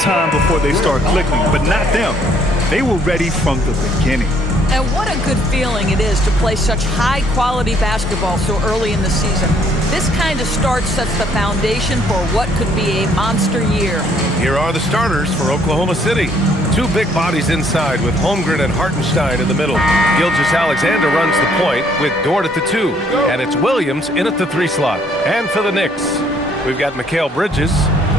time before they start clicking, but not them. They were ready from the beginning. And what a good feeling it is to play such high-quality basketball so early in the season. This kind of start sets the foundation for what could be a monster year. Here are the starters for Oklahoma City. Two big bodies inside with Holmgren and Hartenstein in the middle. Gilgeous-Alexander runs the point with Dort at the 2. And it's Williams in at the 3 slot. And for the Knicks, we've got Mikal Bridges,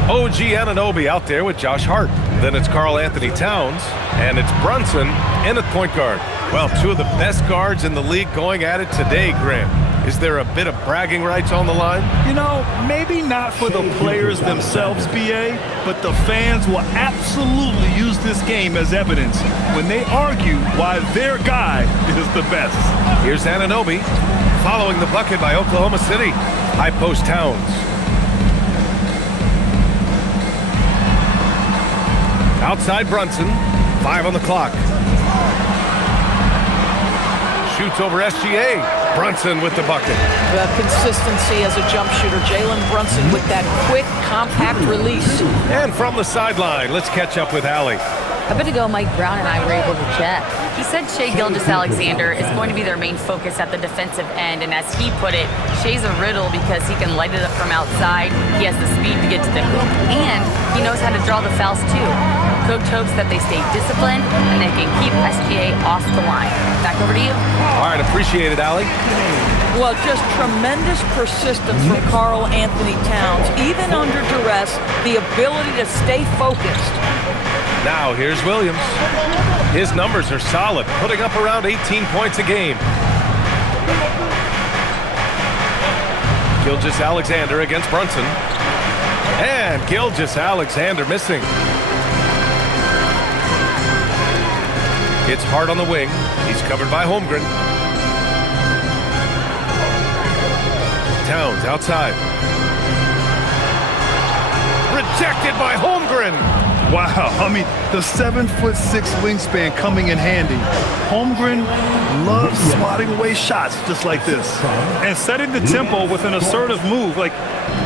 OG Anunoby out there with Josh Hart. Then it's Karl Anthony Towns, and it's Brunson in at point guard. Well, two of the best guards in the league going at it today, Grant. Is there a bit of bragging rights on the line? You know, maybe not for the players themselves, BA, but the fans will absolutely use this game as evidence when they argue why their guy is the best. Here's Anunoby, following the bucket by Oklahoma City. High post Towns. Outside Brunson, 5 on the clock. Shoots over SGA. Brunson with the bucket. The consistency as a jump shooter. Jalen Brunson with that quick, compact release. And from the sideline, let's catch up with Allie. A bit ago, Mike Brown and I were able to chat. He said Shai Gilgeous-Alexander is going to be their main focus at the defensive end, and as he put it, Shai's a riddle because he can light it up from outside, he has the speed to get to the hoop, and he knows how to draw the fouls too. Coach hopes that they stay disciplined and they can keep SGA off the line. Back over to you. All right, appreciate it, Allie. Well, just tremendous persistence from Karl Anthony Towns. Even under duress, the ability to stay focused. Now here's Williams. His numbers are solid, putting up around 18 points a game. Gilgeous-Alexander against Brunson. And Gilgeous-Alexander missing. It's Hart on the wing. He's covered by Holmgren. Towns outside. Rejected by Holmgren. Wow, I mean, the 7'6" wingspan coming in handy. Holmgren loves swatting away shots just like this. And setting the tempo with an assertive move. Like,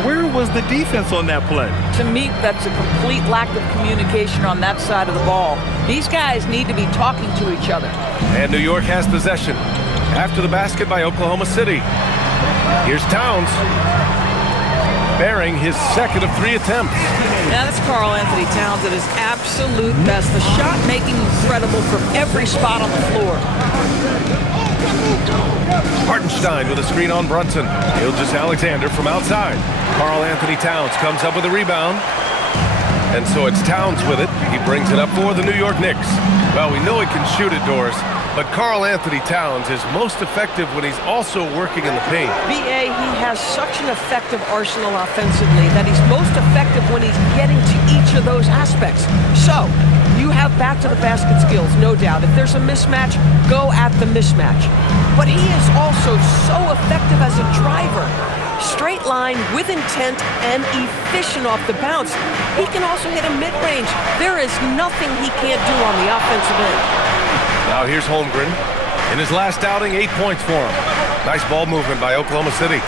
where was the defense on that play? To me, that's a complete lack of communication on that side of the ball. These guys need to be talking to each other. And New York has possession. After the basket by Oklahoma City. Here's Towns. Bearing his second of 3 attempts. Now that's Karl Anthony Towns at his absolute best. The shot making incredible from every spot on the floor. Hartenstein with a screen on Brunson. Gilgeous-Alexander from outside. Karl Anthony Towns comes up with a rebound. And so it's Towns with it. He brings it up for the New York Knicks. Well, we know he can shoot it, Doris. But Karl Anthony Towns is most effective when he's also working in the paint. BA, he has such an effective arsenal offensively that he's most effective when he's getting to each of those aspects. So, you have back-to-the-basket skills, no doubt. If there's a mismatch, go at the mismatch. But he is also so effective as a driver. Straight line, with intent, and efficient off the bounce. He can also hit a mid-range. There is nothing he can't do on the offensive end. Now here's Holmgren. In his last outing, 8 points for him. Nice ball movement by Oklahoma City.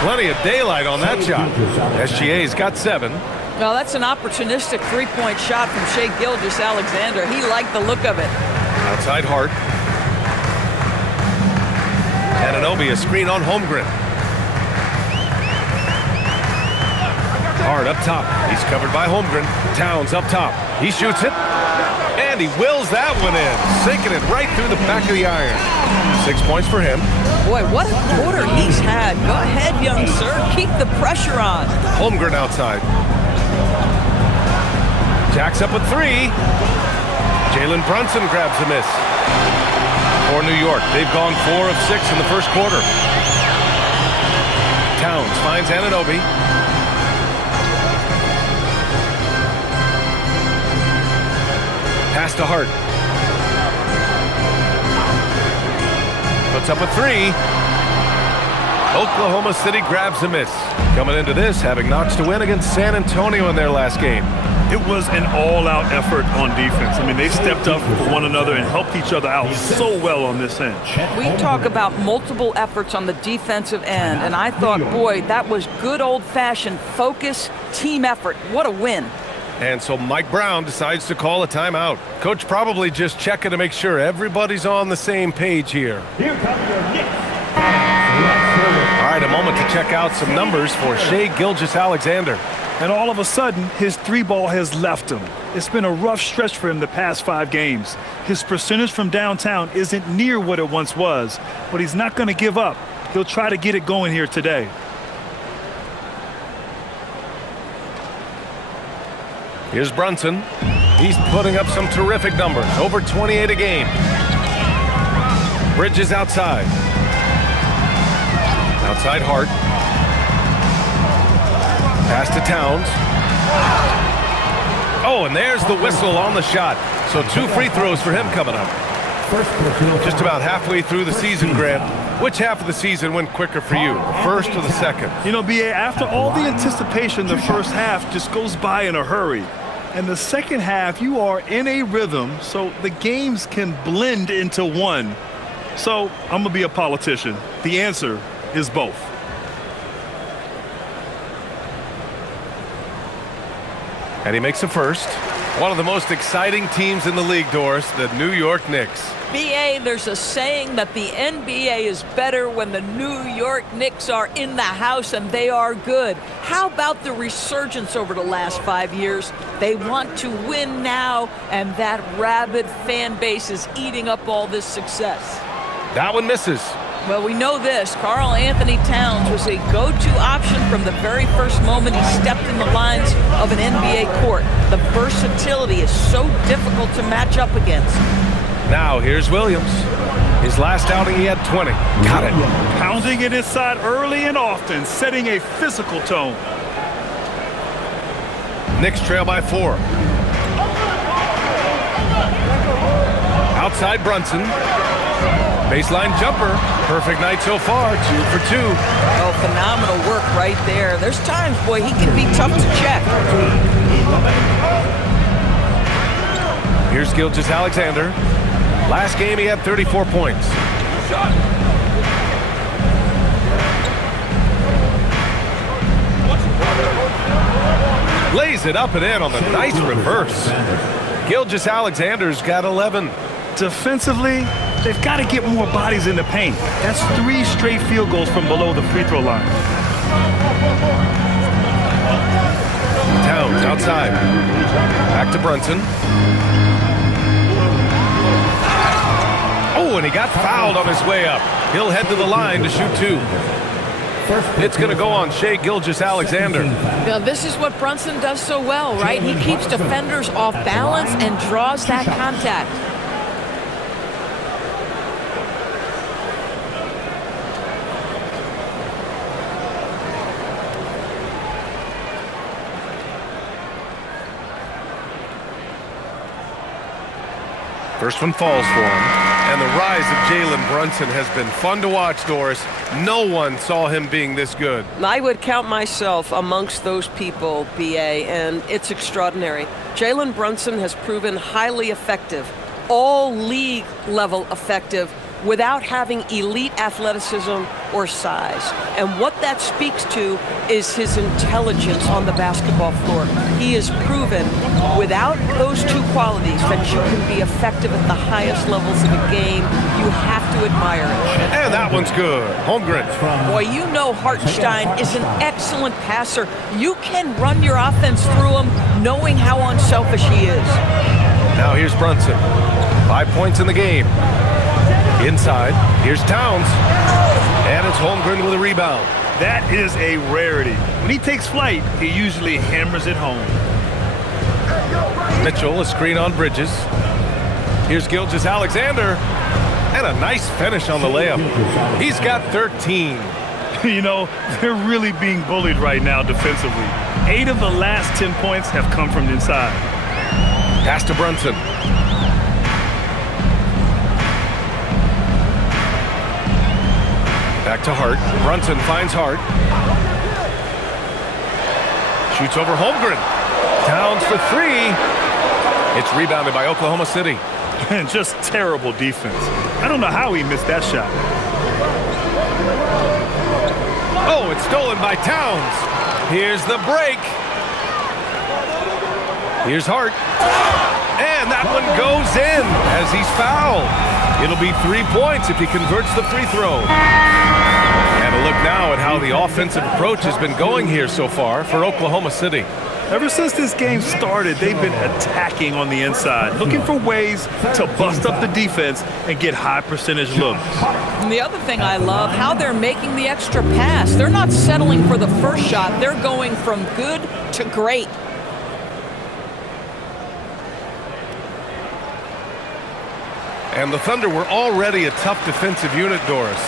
Plenty of daylight on that shot. SGA's got 7. Well, that's an opportunistic three-point shot from Shai Gilgeous-Alexander. He liked the look of it. Outside Hart. Anunoby, a screen on Holmgren. Hart up top. He's covered by Holmgren. Towns up top. He shoots it. And he wills that one in. Sinking it right through the back of the iron. 6 points for him. Boy, what a quarter he's had. Go ahead, young sir. Keep the pressure on. Holmgren outside. Jacks up with 3. Jalen Brunson grabs a miss. For New York, they've gone 4 of 6 in the first quarter. Towns finds Anunoby. Pass to Hart. Puts up a 3. Oklahoma City grabs a miss. Coming into this, having notched a win against San Antonio in their last game. It was an all-out effort on defense. I mean, they stepped up for one another and helped each other out so well on this end. We talk about multiple efforts on the defensive end, and I thought, boy, that was good old-fashioned focus, team effort. What a win. And so Mike Brown decides to call a timeout. Coach probably just checking to make sure everybody's on the same page here. Here come your Knicks. All right, a moment to check out some numbers for Shai Gilgeous-Alexander. And all of a sudden, his three ball has left him. It's been a rough stretch for him the past 5 games. His percentage from downtown isn't near what it once was, but he's not going to give up. He'll try to get it going here today. Here's Brunson. He's putting up some terrific numbers, over 28 a game. Bridges outside. Outside Hart. Pass to Towns. Oh, and there's the whistle on the shot. So 2 free throws for him coming up. Just about halfway through the season, Grant. Which half of the season went quicker for you, first or the second? You know, B.A., after all the anticipation, the first half just goes by in a hurry. And the second half, you are in a rhythm, so the games can blend into one. So I'm going to be a politician. The answer is both. And he makes a first. One of the most exciting teams in the league, Doris, the New York Knicks. BA, there's a saying that the NBA is better when the New York Knicks are in the house and they are good. How about the resurgence over the last 5 years? They want to win now, and that rabid fan base is eating up all this success. That one misses. Well, we know this. Karl Anthony Towns was a go-to option from the very first moment he stepped in the lines of an NBA court. The versatility is so difficult to match up against. Now here's Williams. His last outing, he had 20. Got it. Pounding it inside early and often, setting a physical tone. Knicks trail by 4. Outside Brunson. Baseline jumper. Perfect night so far. 2 for 2. Oh, phenomenal work right there. There's times, boy, he can be tough to check. Here's Gilgeous-Alexander. Last game, he had 34 points. Lays it up and in on the nice reverse. Gilgeous-Alexander's got 11. Defensively, they've got to get more bodies in the paint. That's 3 straight field goals from below the free throw line. Towns outside. Back to Brunson. Oh, and he got fouled on his way up. He'll head to the line to shoot 2. It's going to go on Shai Gilgeous-Alexander. Now, this is what Brunson does so well, right? He keeps defenders off balance and draws that contact. First one falls for him. And the rise of Jalen Brunson has been fun to watch, Doris. No one saw him being this good. I would count myself amongst those people, BA, and it's extraordinary. Jalen Brunson has proven highly effective, all league level effective, without having elite athleticism or size. And what that speaks to is his intelligence on the basketball floor. He has proven without those 2 qualities that you can be effective at the highest levels of a game. You have to admire it. And that one's good. Holmgren. Boy, you know Hartenstein is an excellent passer. You can run your offense through him knowing how unselfish he is. Now here's Brunson. 5 points in the game. Inside, here's Towns. And it's Holmgren with a rebound. That is a rarity. When he takes flight, he usually hammers it home. Mitchell, a screen on Bridges. Here's Gilgeous-Alexander. And a nice finish on the layup. He's got 13. You know, they're really being bullied right now defensively. 8 of the last 10 points have come from inside. Pass to Brunson. Back to Hart. Brunson finds Hart. Shoots over Holmgren. Towns for 3. It's rebounded by Oklahoma City. And just terrible defense. I don't know how he missed that shot. Oh, it's stolen by Towns. Here's the break. Here's Hart. And that one goes in as he's fouled. It'll be 3 points if he converts the free throw. And a look now at how the offensive approach has been going here so far for Oklahoma City. Ever since this game started, they've been attacking on the inside, looking for ways to bust up the defense and get high percentage looks. And the other thing I love, how they're making the extra pass. They're not settling for the first shot. They're going from good to great. And the Thunder were already a tough defensive unit, Doris.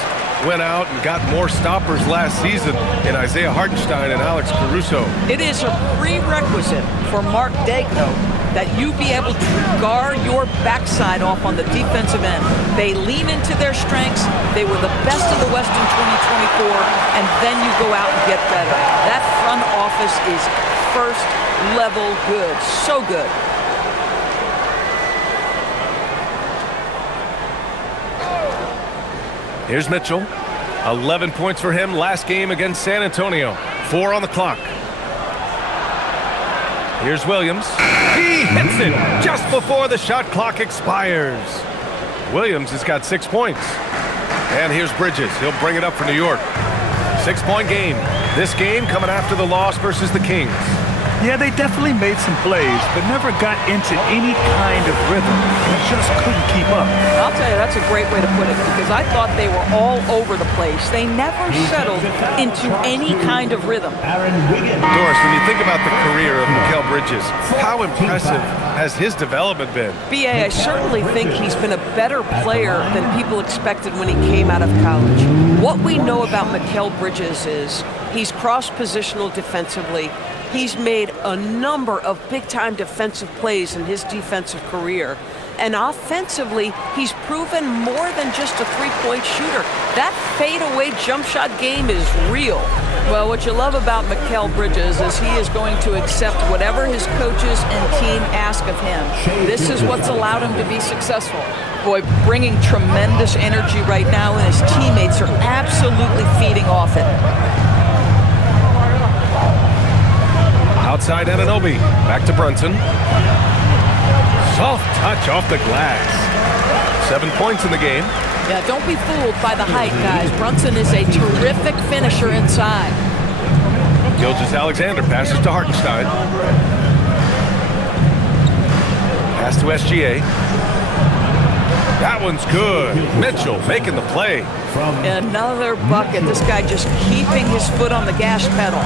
Went out and got more stoppers last season in Isaiah Hartenstein and Alex Caruso. It is a prerequisite for Mark Daigneault that you be able to guard your backside off on the defensive end. They lean into their strengths. They were the best of the West in 2024, and then you go out and get better. That front office is first level good. So good. Here's Mitchell. 11 points for him last game against San Antonio. 4 on the clock. Here's Williams. He hits it just before the shot clock expires. Williams has got 6 points. And here's Bridges. He'll bring it up for New York. 6-point game. This game coming after the loss versus the Kings. Yeah, they definitely made some plays, but never got into any kind of rhythm. They just couldn't keep up. I'll tell you, that's a great way to put it, because I thought they were all over the place. They never settled into any kind of rhythm. Doris, when you think about the career of Mikal Bridges, how impressive has his development been? B.A., I certainly think he's been a better player than people expected when he came out of college. What we know about Mikal Bridges is he's cross-positional defensively. He's made a number of big-time defensive plays in his defensive career. And offensively, he's proven more than just a three-point shooter. That fadeaway jump shot game is real. Well, what you love about Mikal Bridges is he is going to accept whatever his coaches and team ask of him. This is what's allowed him to be successful. Boy, bringing tremendous energy right now, and his teammates are absolutely feeding off it. Outside Anunoby, back to Brunson. Soft touch off the glass. 7 points in the game. Yeah, don't be fooled by the height, guys. Brunson is a terrific finisher inside. Gilgeous-Alexander passes to Hartenstein. Pass to SGA. That one's good. Mitchell making the play. Another bucket. This guy just keeping his foot on the gas pedal.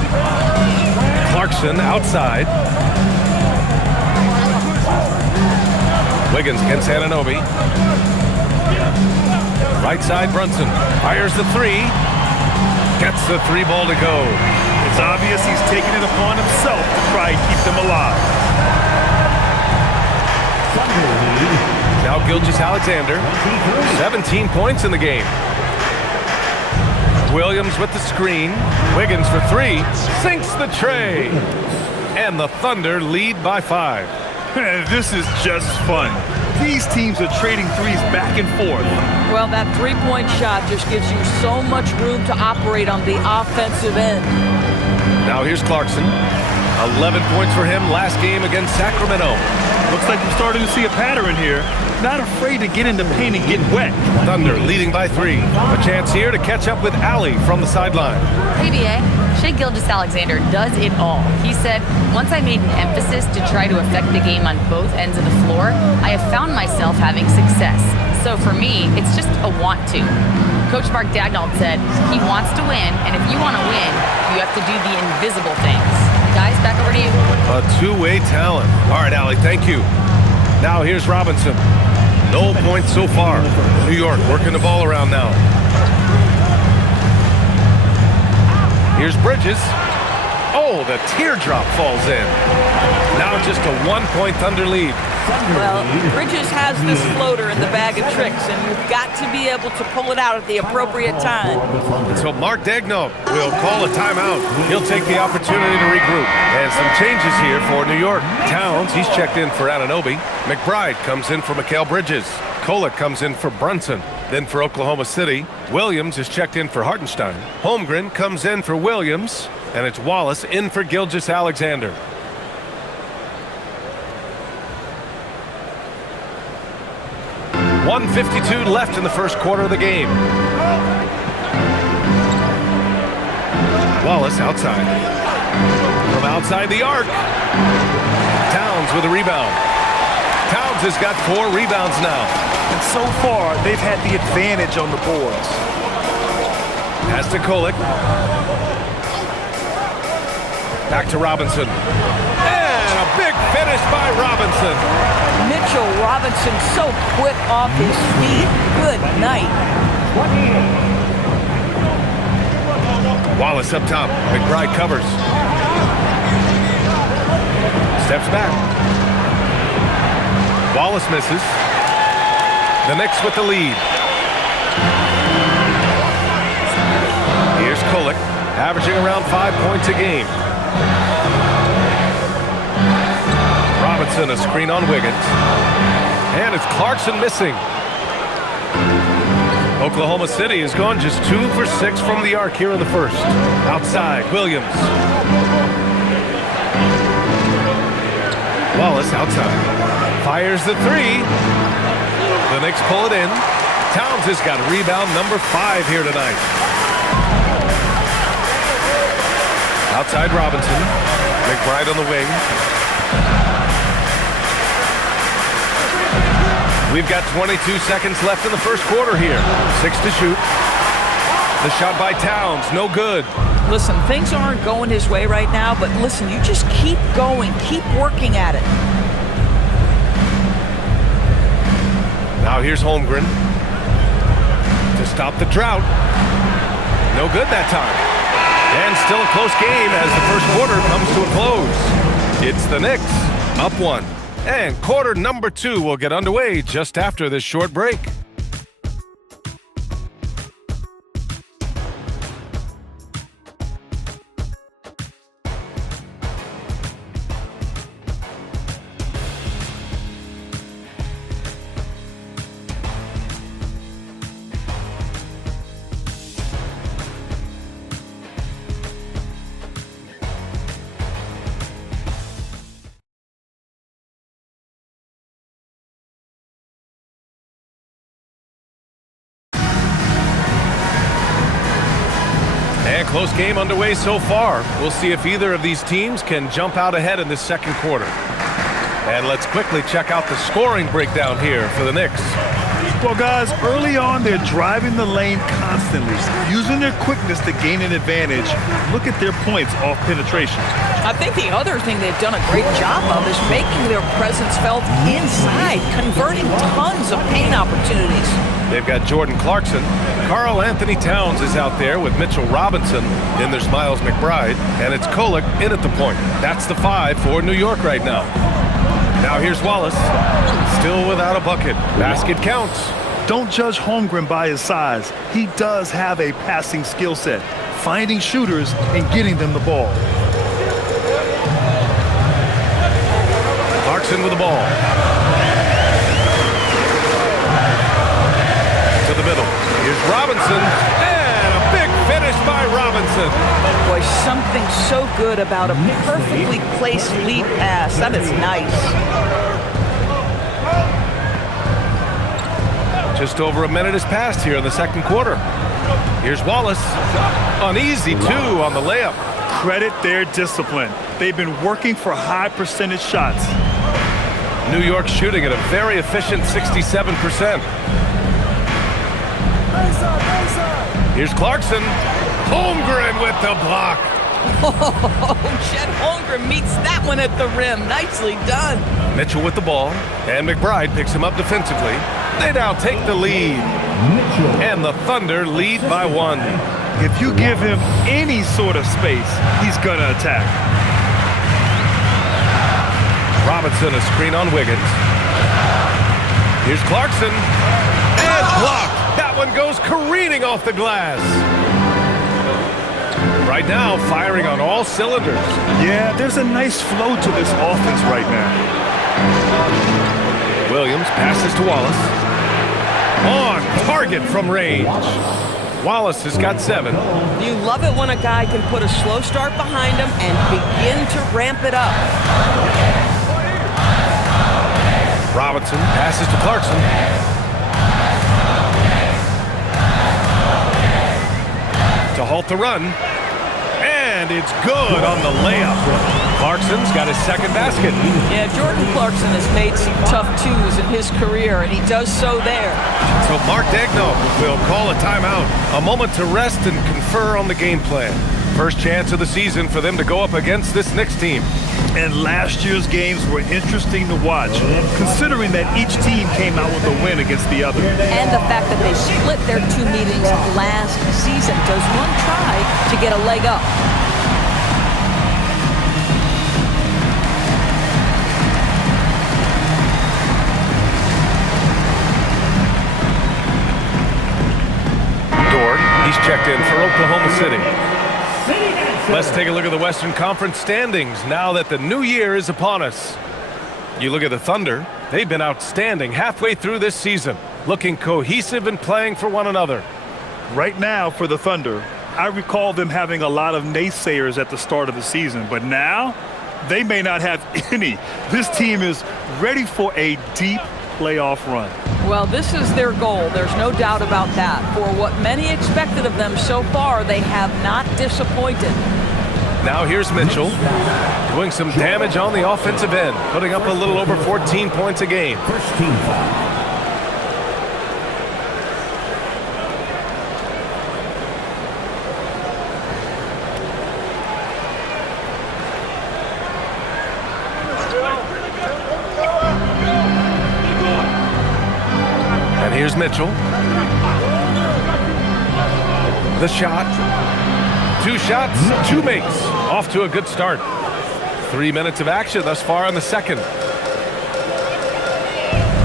Clarkson outside. Wiggins against Anunoby. Right side, Brunson fires the three. Gets the three ball to go. It's obvious he's taking it upon himself to try and keep them alive. Now Gilgeous-Alexander. 17 points in the game. Williams with the screen. Wiggins for three. Sinks the tray. And the Thunder lead by 5. This is just fun. These teams are trading threes back and forth. Well, that three-point shot just gives you so much room to operate on the offensive end. Now here's Clarkson. 11 points for him last game against Sacramento. Looks like we're starting to see a pattern here. Not afraid to get in the paint and get wet. Thunder leading by 3. A chance here to catch up with Allie from the sideline. Hey, BA. Shai Gilgeous-Alexander does it all. He said, once I made an emphasis to try to affect the game on both ends of the floor, I have found myself having success. So for me, it's just a want to. Coach Mark Daigneault said he wants to win, and if you want to win, you have to do the invisible things. Guys, back over to you. A two-way talent. All right, Allie, thank you. Now here's Robinson. No points so far. New York working the ball around now. Here's Bridges. Oh, the teardrop falls in. Now just a 1-point Thunder lead. Well, Bridges has this floater in the bag of tricks, and you've got to be able to pull it out at the appropriate time. And so Mark Daigneault will call a timeout. He'll take the opportunity to regroup. And some changes here for New York. Towns, he's checked in for Anunoby. McBride comes in for Mikal Bridges. Kolek comes in for Brunson. Then for Oklahoma City, Williams is checked in for Hartenstein. Holmgren comes in for Williams. And it's Wallace in for Gilgeous-Alexander. 1:52 left in the first quarter of the game. Wallace outside. From outside the arc. Towns with a rebound. Towns has got 4 rebounds now. And so far, they've had the advantage on the boards. Pass to Kolek. Back to Robinson. And a big finish by Robinson. Mitchell Robinson so quick off his feet. Good night. Wallace up top. McBride covers. Steps back. Wallace misses. The Knicks with the lead. Here's Kolek, averaging around 5 points a game. Robinson, a screen on Wiggins. And it's Clarkson missing. Oklahoma City has gone just 2 for 6 from the arc here in the first. Outside, Williams. Wallace outside. Fires the 3. The Knicks pull it in. Towns has got rebound number 5 here tonight. Outside Robinson. McBride on the wing. We've got 22 seconds left in the first quarter here. 6 to shoot. The shot by Towns, no good. Listen, things aren't going his way right now, but listen, you just keep going, keep working at it. Now here's Holmgren to stop the drought. No good that time. And still a close game as the first quarter comes to a close. It's the Knicks up 1. And quarter number 2 will get underway just after this short break. Close game underway so far. We'll see if either of these teams can jump out ahead in this second quarter. And let's quickly check out the scoring breakdown here for the Knicks. Well, guys, early on, they're driving the lane constantly, using their quickness to gain an advantage. Look at their points off penetration. I think the other thing they've done a great job of is making their presence felt inside, converting tons of paint opportunities. They've got Jordan Clarkson. Karl Anthony Towns is out there with Mitchell Robinson. Then there's Miles McBride. And it's Kolek in at the point. That's the 5 for New York right now. Now here's Wallace. Still without a bucket. Basket counts. Don't judge Holmgren by his size. He does have a passing skill set, finding shooters and getting them the ball. Clarkson with the ball. To the middle. Here's Robinson. And a big finish by Robinson. Boy, something so good about a perfectly placed lead pass. That is nice. Just over a minute has passed here in the second quarter. Here's Wallace. An easy 2 on the layup. Credit their discipline. They've been working for high percentage shots. New York shooting at a very efficient 67%. Here's Clarkson. Holmgren with the block. Oh, Chet Holmgren meets that one at the rim. Nicely done. Mitchell with the ball. And McBride picks him up defensively. They now take the lead. And the Thunder lead by 1. If you give him any sort of space, he's gonna attack. Robinson, a screen on Wiggins. Here's Clarkson. And blocked. That one goes careening off the glass. Right now, firing on all cylinders. Yeah, there's a nice flow to this offense right now. Williams passes to Wallace. On target from range. Wallace has got 7. You love it when a guy can put a slow start behind him and begin to ramp it up. Robinson passes to Clarkson. halt the run. And it's good on the layup. Clarkson's got his second basket. Yeah, Jordan Clarkson has made some tough twos in his career, and he does so there. So Mark Daigneault will call a timeout. A moment to rest and confer on the game plan. First chance of the season for them to go up against this Knicks team. And last year's games were interesting to watch, considering that each team came out with a win against the other. And the fact that they split their two meetings last season. Does one try to get a leg up? He's checked in for Oklahoma City. Let's take a look at the Western Conference standings now that the new year is upon us. You look at the Thunder, they've been outstanding halfway through this season, looking cohesive and playing for one another. Right now for the Thunder, I recall them having a lot of naysayers at the start of the season, but now they may not have any. This team is ready for a deep playoff run. Well, this is their goal. There's no doubt about that. For what many expected of them so far, they have not disappointed. Now here's Mitchell doing some damage on the offensive end, putting up a little over 14 points a game. First team foul. And here's Mitchell. The shot. 2 shots, 2 makes. Off to a good start. 3 minutes of action thus far in the second.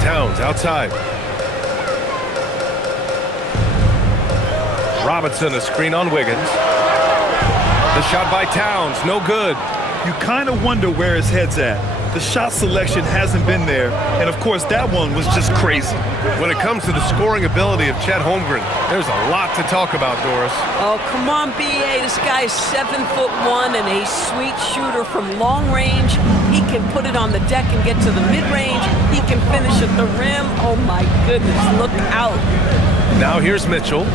Towns outside. Robinson, a screen on Wiggins. The shot by Towns, no good. You kind of wonder where his head's at. The shot selection hasn't been there, and of course that one was just crazy. When it comes to the scoring ability of Chet Holmgren, there's a lot to talk about, Doris. Oh, come on, B.A. This guy's 7'1" and a sweet shooter from long range. He can put it on the deck and get to the mid-range. He can finish at the rim. Oh, my goodness, look out. Now here's Mitchell.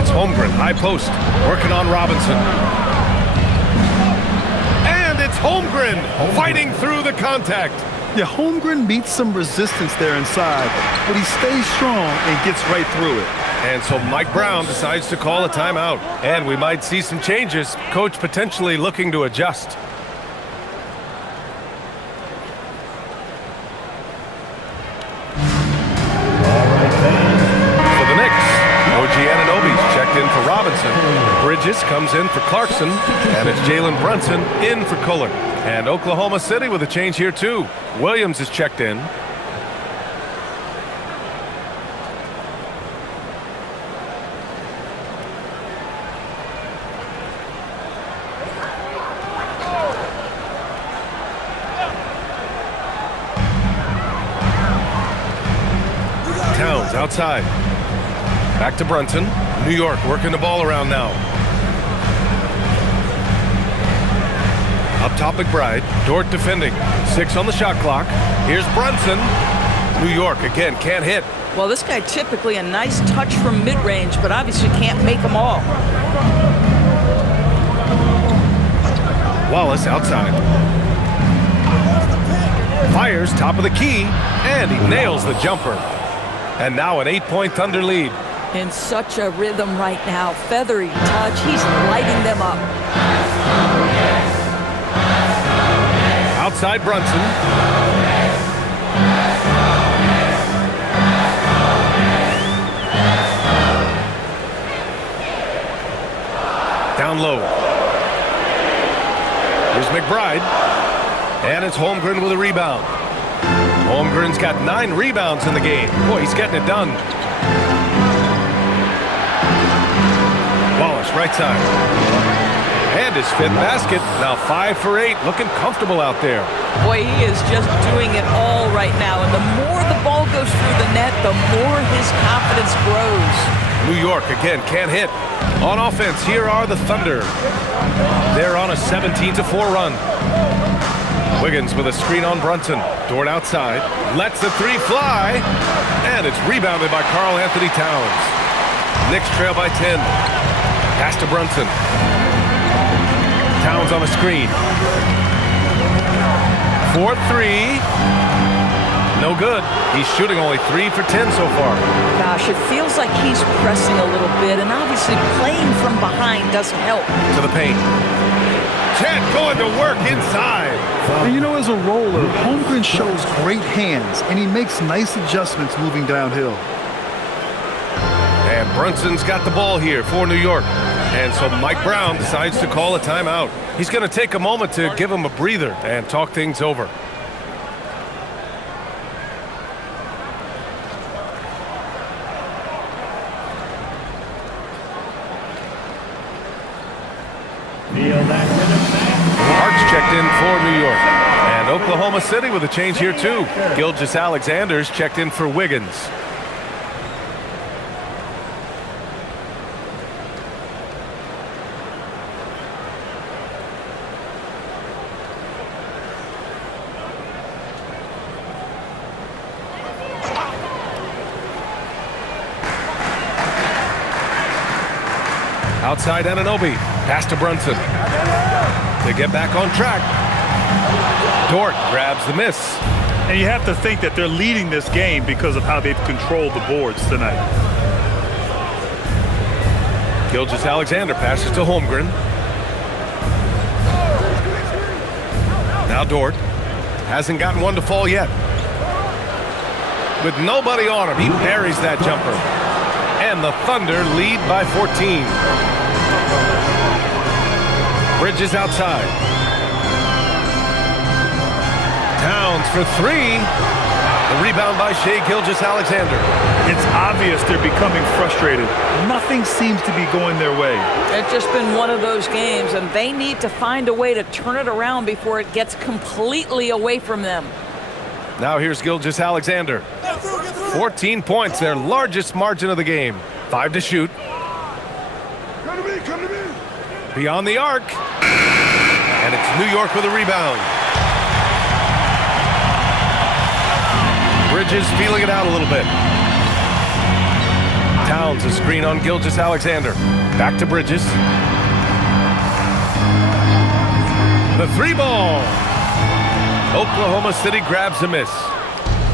It's Holmgren, high post, working on Robinson. And it's Holmgren fighting through the contact. Yeah, Holmgren meets some resistance there inside, but he stays strong and gets right through it. And so Mike Brown decides to call a timeout. And we might see some changes. Coach potentially looking to adjust. For the Knicks, OG Anunoby's checked in for Robinson. Bridges comes in for Clarkson. And it's Jalen Brunson in for Cullen. And Oklahoma City with a change here too. Williams is checked in. Towns outside. Back to Brunson. New York working the ball around now. Up top McBride. Dort defending. 6 on the shot clock. Here's Brunson. New York again can't hit. Well, this guy typically a nice touch from mid-range, but obviously can't make them all. Wallace outside. Fires top of the key. And he nails the jumper. And now an 8-point Thunder lead. In such a rhythm right now. Feathery touch. He's lighting them up. Outside Brunson. Down low. Here's McBride. And it's Holmgren with a rebound. Holmgren's got 9 rebounds in the game. Boy, he's getting it done. Wallace, right side. And his 5th basket. Now 5 for 8. Looking comfortable out there. Boy, he is just doing it all right now. And the more the ball goes through the net, the more his confidence grows. New York, again, can't hit. On offense, here are the Thunder. They're on a 17-4 run. Wiggins with a screen on Brunson. Dort outside. Lets the 3 fly. And it's rebounded by Karl Anthony Towns. Knicks trail by 10. Pass to Brunson. Towns on a screen. 4-3. No good. He's shooting only 3 for 10 so far. Gosh, it feels like he's pressing a little bit, and obviously playing from behind doesn't help. To the paint. Chet going to work inside. And you know, as a roller, Holmgren shows great hands, and he makes nice adjustments moving downhill. And Brunson's got the ball here for New York. And so Mike Brown decides to call a timeout. He's going to take a moment to give him a breather and talk things over. Hart's checked in for New York. And Oklahoma City with a change here too. Gilgeous-Alexander's checked in for Wiggins. Outside Anunoby. Pass to Brunson. To get back on track. Dort grabs the miss. And you have to think that they're leading this game because of how they've controlled the boards tonight. Gilgeous-Alexander passes to Holmgren. Now Dort. Hasn't gotten one to fall yet. With nobody on him, he buries that jumper. And the Thunder lead by 14. Bridges outside. Towns for 3. The rebound by Shai Gilgeous-Alexander. It's obvious they're becoming frustrated. Nothing seems to be going their way. It's just been one of those games, and they need to find a way to turn it around before it gets completely away from them. Now here's Gilgeous-Alexander. 14 points, their largest margin of the game. 5 to shoot. Beyond the arc. And it's New York with a rebound. Bridges feeling it out a little bit. Towns a screen on Gilgeous-Alexander. Back to Bridges. The 3-ball. Oklahoma City grabs a miss.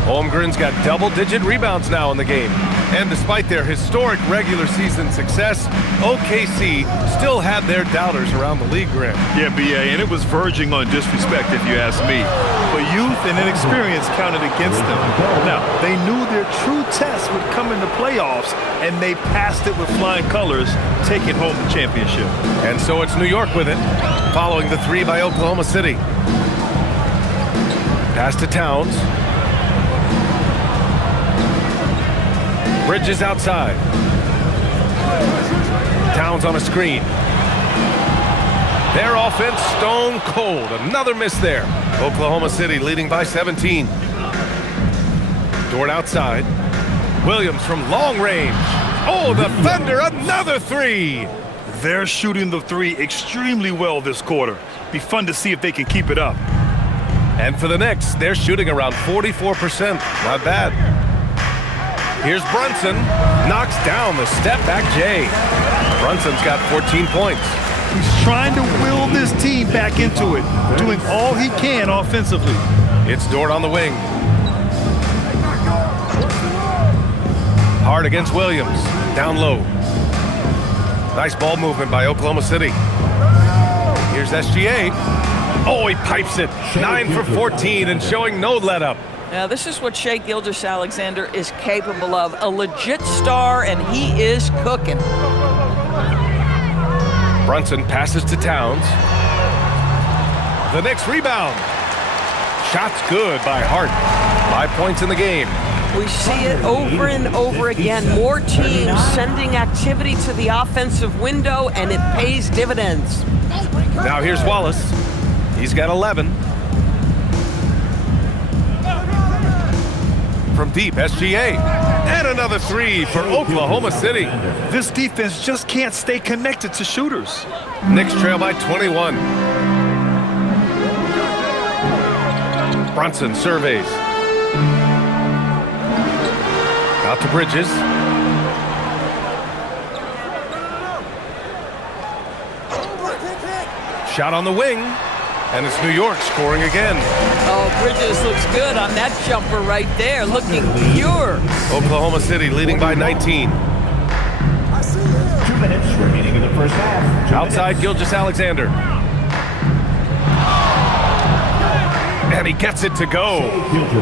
Holmgren's got double-digit rebounds now in the game. And despite their historic regular season success, OKC still had their doubters around the league, Grant. Yeah, BA, and it was verging on disrespect if you ask me. But youth and inexperience counted against them. Now, they knew their true test would come in the playoffs, and they passed it with flying colors, taking home the championship. And so it's New York with it, following the 3 by Oklahoma City. Pass to Towns. Bridges outside. Towns on a screen. Their offense stone cold. Another miss there. Oklahoma City leading by 17. Dort outside. Williams from long range. Oh, the Thunder, another 3. They're shooting the 3 extremely well this quarter. Be fun to see if they can keep it up. And for the Knicks, they're shooting around 44%. Not bad. Here's Brunson. Knocks down the step-back J. Brunson's got 14 points. He's trying to will this team back into it, doing all he can offensively. It's Dort on the wing. Hard against Williams. Down low. Nice ball movement by Oklahoma City. Here's SGA. Oh, he pipes it. 9 for 14 and showing no let-up. Now, this is what Shai Gilgeous-Alexander is capable of. A legit star, and he is cooking. Brunson passes to Towns. The Knicks rebound. Shot's good by Hart. 5 points in the game. We see it over and over again. More teams sending activity to the offensive window, and it pays dividends. Now here's Wallace. He's got 11. From deep, SGA. And another 3 for Oklahoma City. This defense just can't stay connected to shooters. Knicks trail by 21. Brunson surveys. Out to Bridges. Shot on the wing, and it's New York scoring again. Oh, Bridges looks good on that jumper right there, looking pure. Oklahoma City leading by 19. 2 minutes remaining in the first half. Outside Gilgeous-Alexander. And he gets it to go.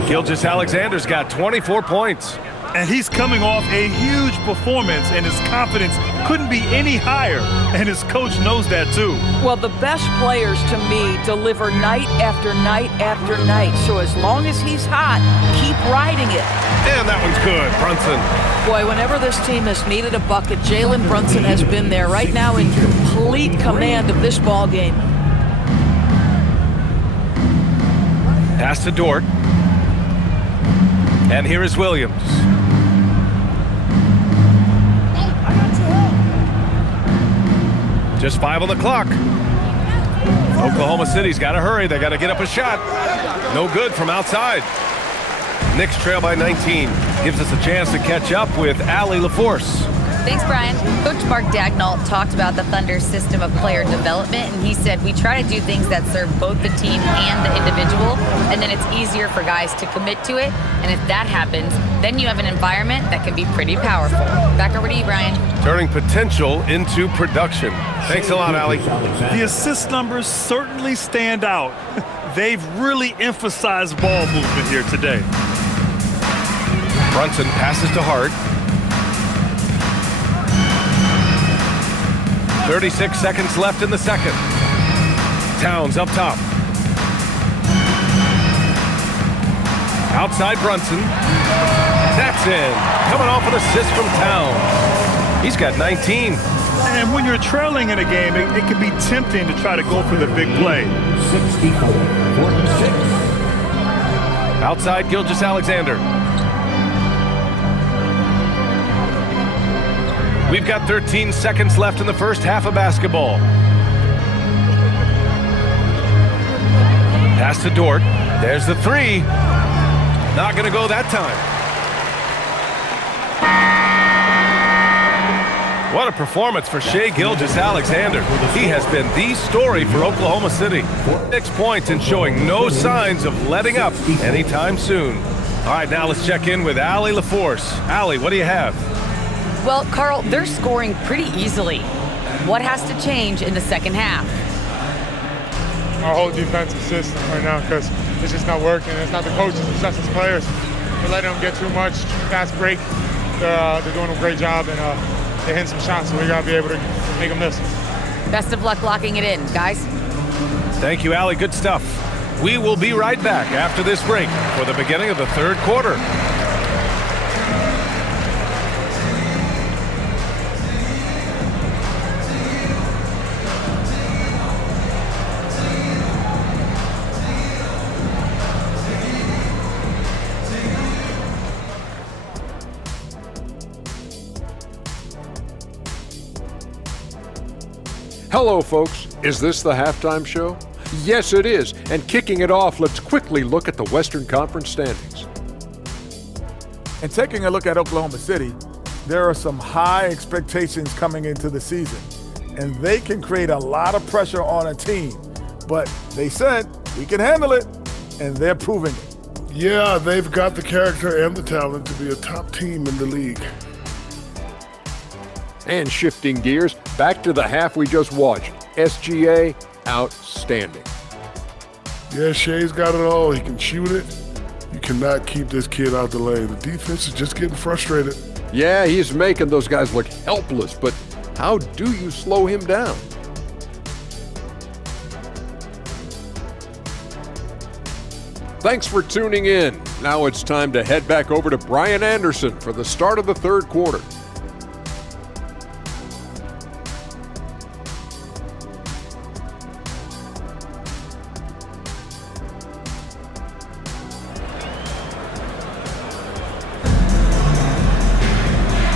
Gilgeous-Alexander's got 24 points. And he's coming off a huge performance, and his confidence couldn't be any higher. And his coach knows that too. Well, the best players to me deliver night after night after night. So as long as he's hot, keep riding it. And that one's good. Brunson. Boy, whenever this team has needed a bucket, Jalen Brunson has been there right now in complete command of this ball game. Pass to Dort. And here is Williams. Just 5 on the clock. Oklahoma City's got to hurry. They got to get up a shot. No good from outside. Knicks trail by 19. Gives us a chance to catch up with Allie LaForce. Thanks, Brian. Coach Mark Dagnall talked about the Thunder's system of player development, and he said, we try to do things that serve both the team and the individual, and then it's easier for guys to commit to it. And if that happens, then you have an environment that can be pretty powerful. Back over to you, Brian. Turning potential into production. Thanks a lot, Allie. The assist numbers certainly stand out. They've really emphasized ball movement here today. Brunson passes to Hart. 36 seconds left in the second. Towns up top. Outside Brunson. That's in. Coming off an assist from Towns. He's got 19. And when you're trailing in a game, it can be tempting to try to go for the big play. 64-46. Outside Gilgeous-Alexander. We've got 13 seconds left in the first half of basketball. Pass to Dort. There's the three. Not going to go that time. What a performance for Shai Gilgeous-Alexander. He has been the story for Oklahoma City. 6 points and showing no signs of letting up anytime soon. All right, now let's check in with Allie LaForce. Allie, what do you have? Well, Carl, they're scoring pretty easily. What has to change in the second half? Our whole defensive system right now, because it's just not working. It's not the coaches, it's just the players. We're letting them get too much, fast break. They're doing a great job, and they're hitting some shots, so we got to be able to make them miss. Best of luck locking it in, guys. Thank you, Allie. Good stuff. We will be right back after this break for the beginning of the third quarter. Hello, folks. Is this the halftime show? Yes, it is. And kicking it off, let's quickly look at the Western Conference standings. And taking a look at Oklahoma City, there are some high expectations coming into the season. And they can create a lot of pressure on a team. But they said, we can handle it. And they're proving it. Yeah, they've got the character and the talent to be a top team in the league. And shifting gears, back to the half we just watched. SGA, outstanding. Yeah, Shai's got it all. He can shoot it. You cannot keep this kid out the lane. The defense is just getting frustrated. Yeah, he's making those guys look helpless, but how do you slow him down? Thanks for tuning in. Now it's time to head back over to Brian Anderson for the start of the third quarter.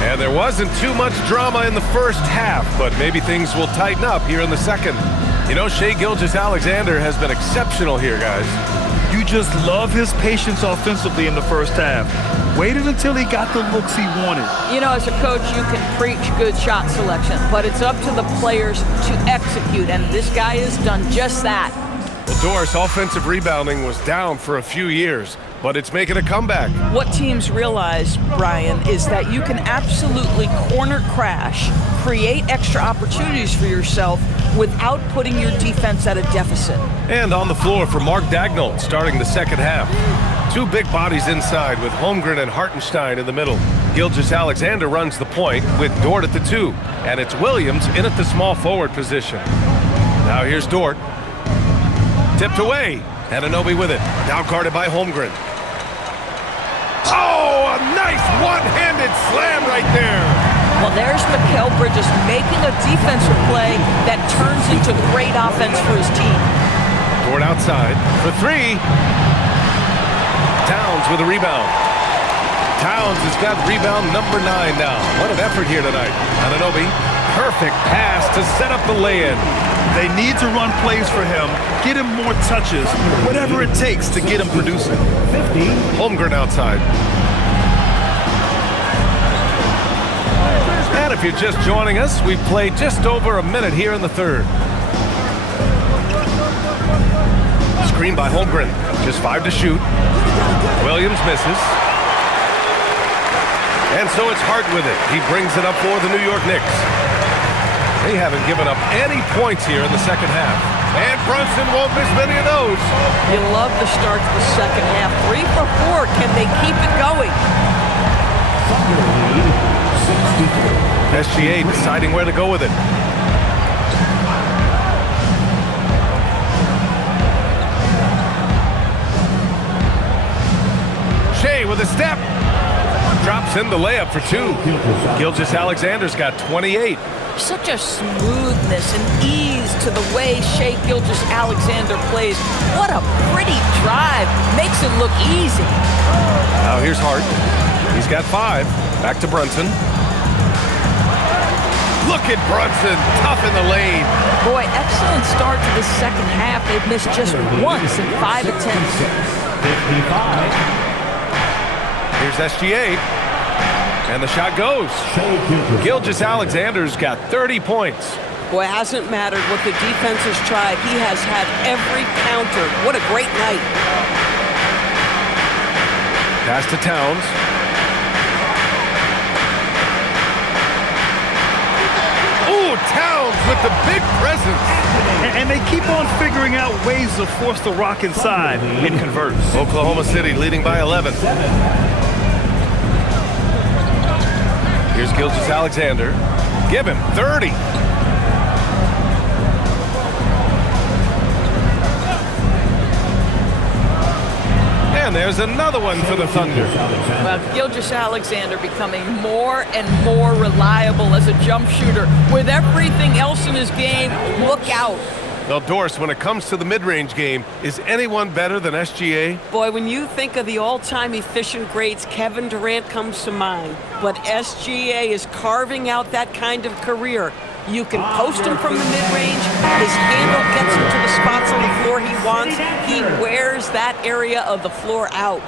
And there wasn't too much drama in the first half, but maybe things will tighten up here in the second. You know, Shai Gilgeous-Alexander has been exceptional here, guys. You just love his patience offensively in the first half. Waited until he got the looks he wanted. You know, as a coach, you can preach good shot selection, but it's up to the players to execute, and this guy has done just that. Well, Doris, offensive rebounding was down for a few years, but it's making a comeback. What teams realize, Brian, is that you can absolutely corner crash, create extra opportunities for yourself without putting your defense at a deficit. And on the floor for Mark Dagnall starting the second half. Two big bodies inside with Holmgren and Hartenstein in the middle. Gilgeous-Alexander runs the point with Dort at the 2. And it's Williams in at the small forward position. Now here's Dort. Tipped away. Anunoby with it. Now guarded by Holmgren. Oh, a nice one-handed slam right there. Well, there's Mikal Bridges making a defensive play that turns into great offense for his team. Dort outside for 3. Towns with a rebound. Towns has got rebound number 9 now. What an effort here tonight. Anunoby, perfect pass to set up the lay-in. They need to run plays for him, get him more touches, whatever it takes to get him producing. 50. Holmgren outside. And if you're just joining us, we've played just over a minute here in the third. Screen by Holmgren. Just 5 to shoot. Williams misses. And so it's Hart with it. He brings it up for the New York Knicks. They haven't given up any points here in the second half. And Brunson won't miss many of those. You love the start to the second half. 3 for 4. Can they keep it going? SGA deciding where to go with it. Shea with a step. Drops in the layup for 2. Gilgeous-Alexander's got 28. Such a smoothness and ease to the way Shea Gilgeous-Alexander plays. What a pretty drive. Makes it look easy. Now here's Hart. He's got 5. Back to Brunson. Look at Brunson, tough in the lane. Boy, excellent start to the second half. They've missed just once in 5 attempts. 55. Here's SGA. And the shot goes. Gilgeous-Alexander's got 30 points. Boy, it hasn't mattered what the defense has tried. He has had every counter. What a great night. Pass to Towns. Ooh, Towns with the big presence. And they keep on figuring out ways to force the rock inside and convert. Oklahoma City leading by 11. Here's Gilgeous-Alexander. Give him 30. And there's another one for the Thunder. Well, Gilgeous-Alexander becoming more and more reliable as a jump shooter. With everything else in his game, look out. Well, Doris, when it comes to the mid-range game, is anyone better than SGA? Boy, when you think of the all-time efficient greats, Kevin Durant comes to mind. But SGA is carving out that kind of career. You can post him from the mid-range. His handle gets him to the spots on the floor he wants. He wears that area of the floor out.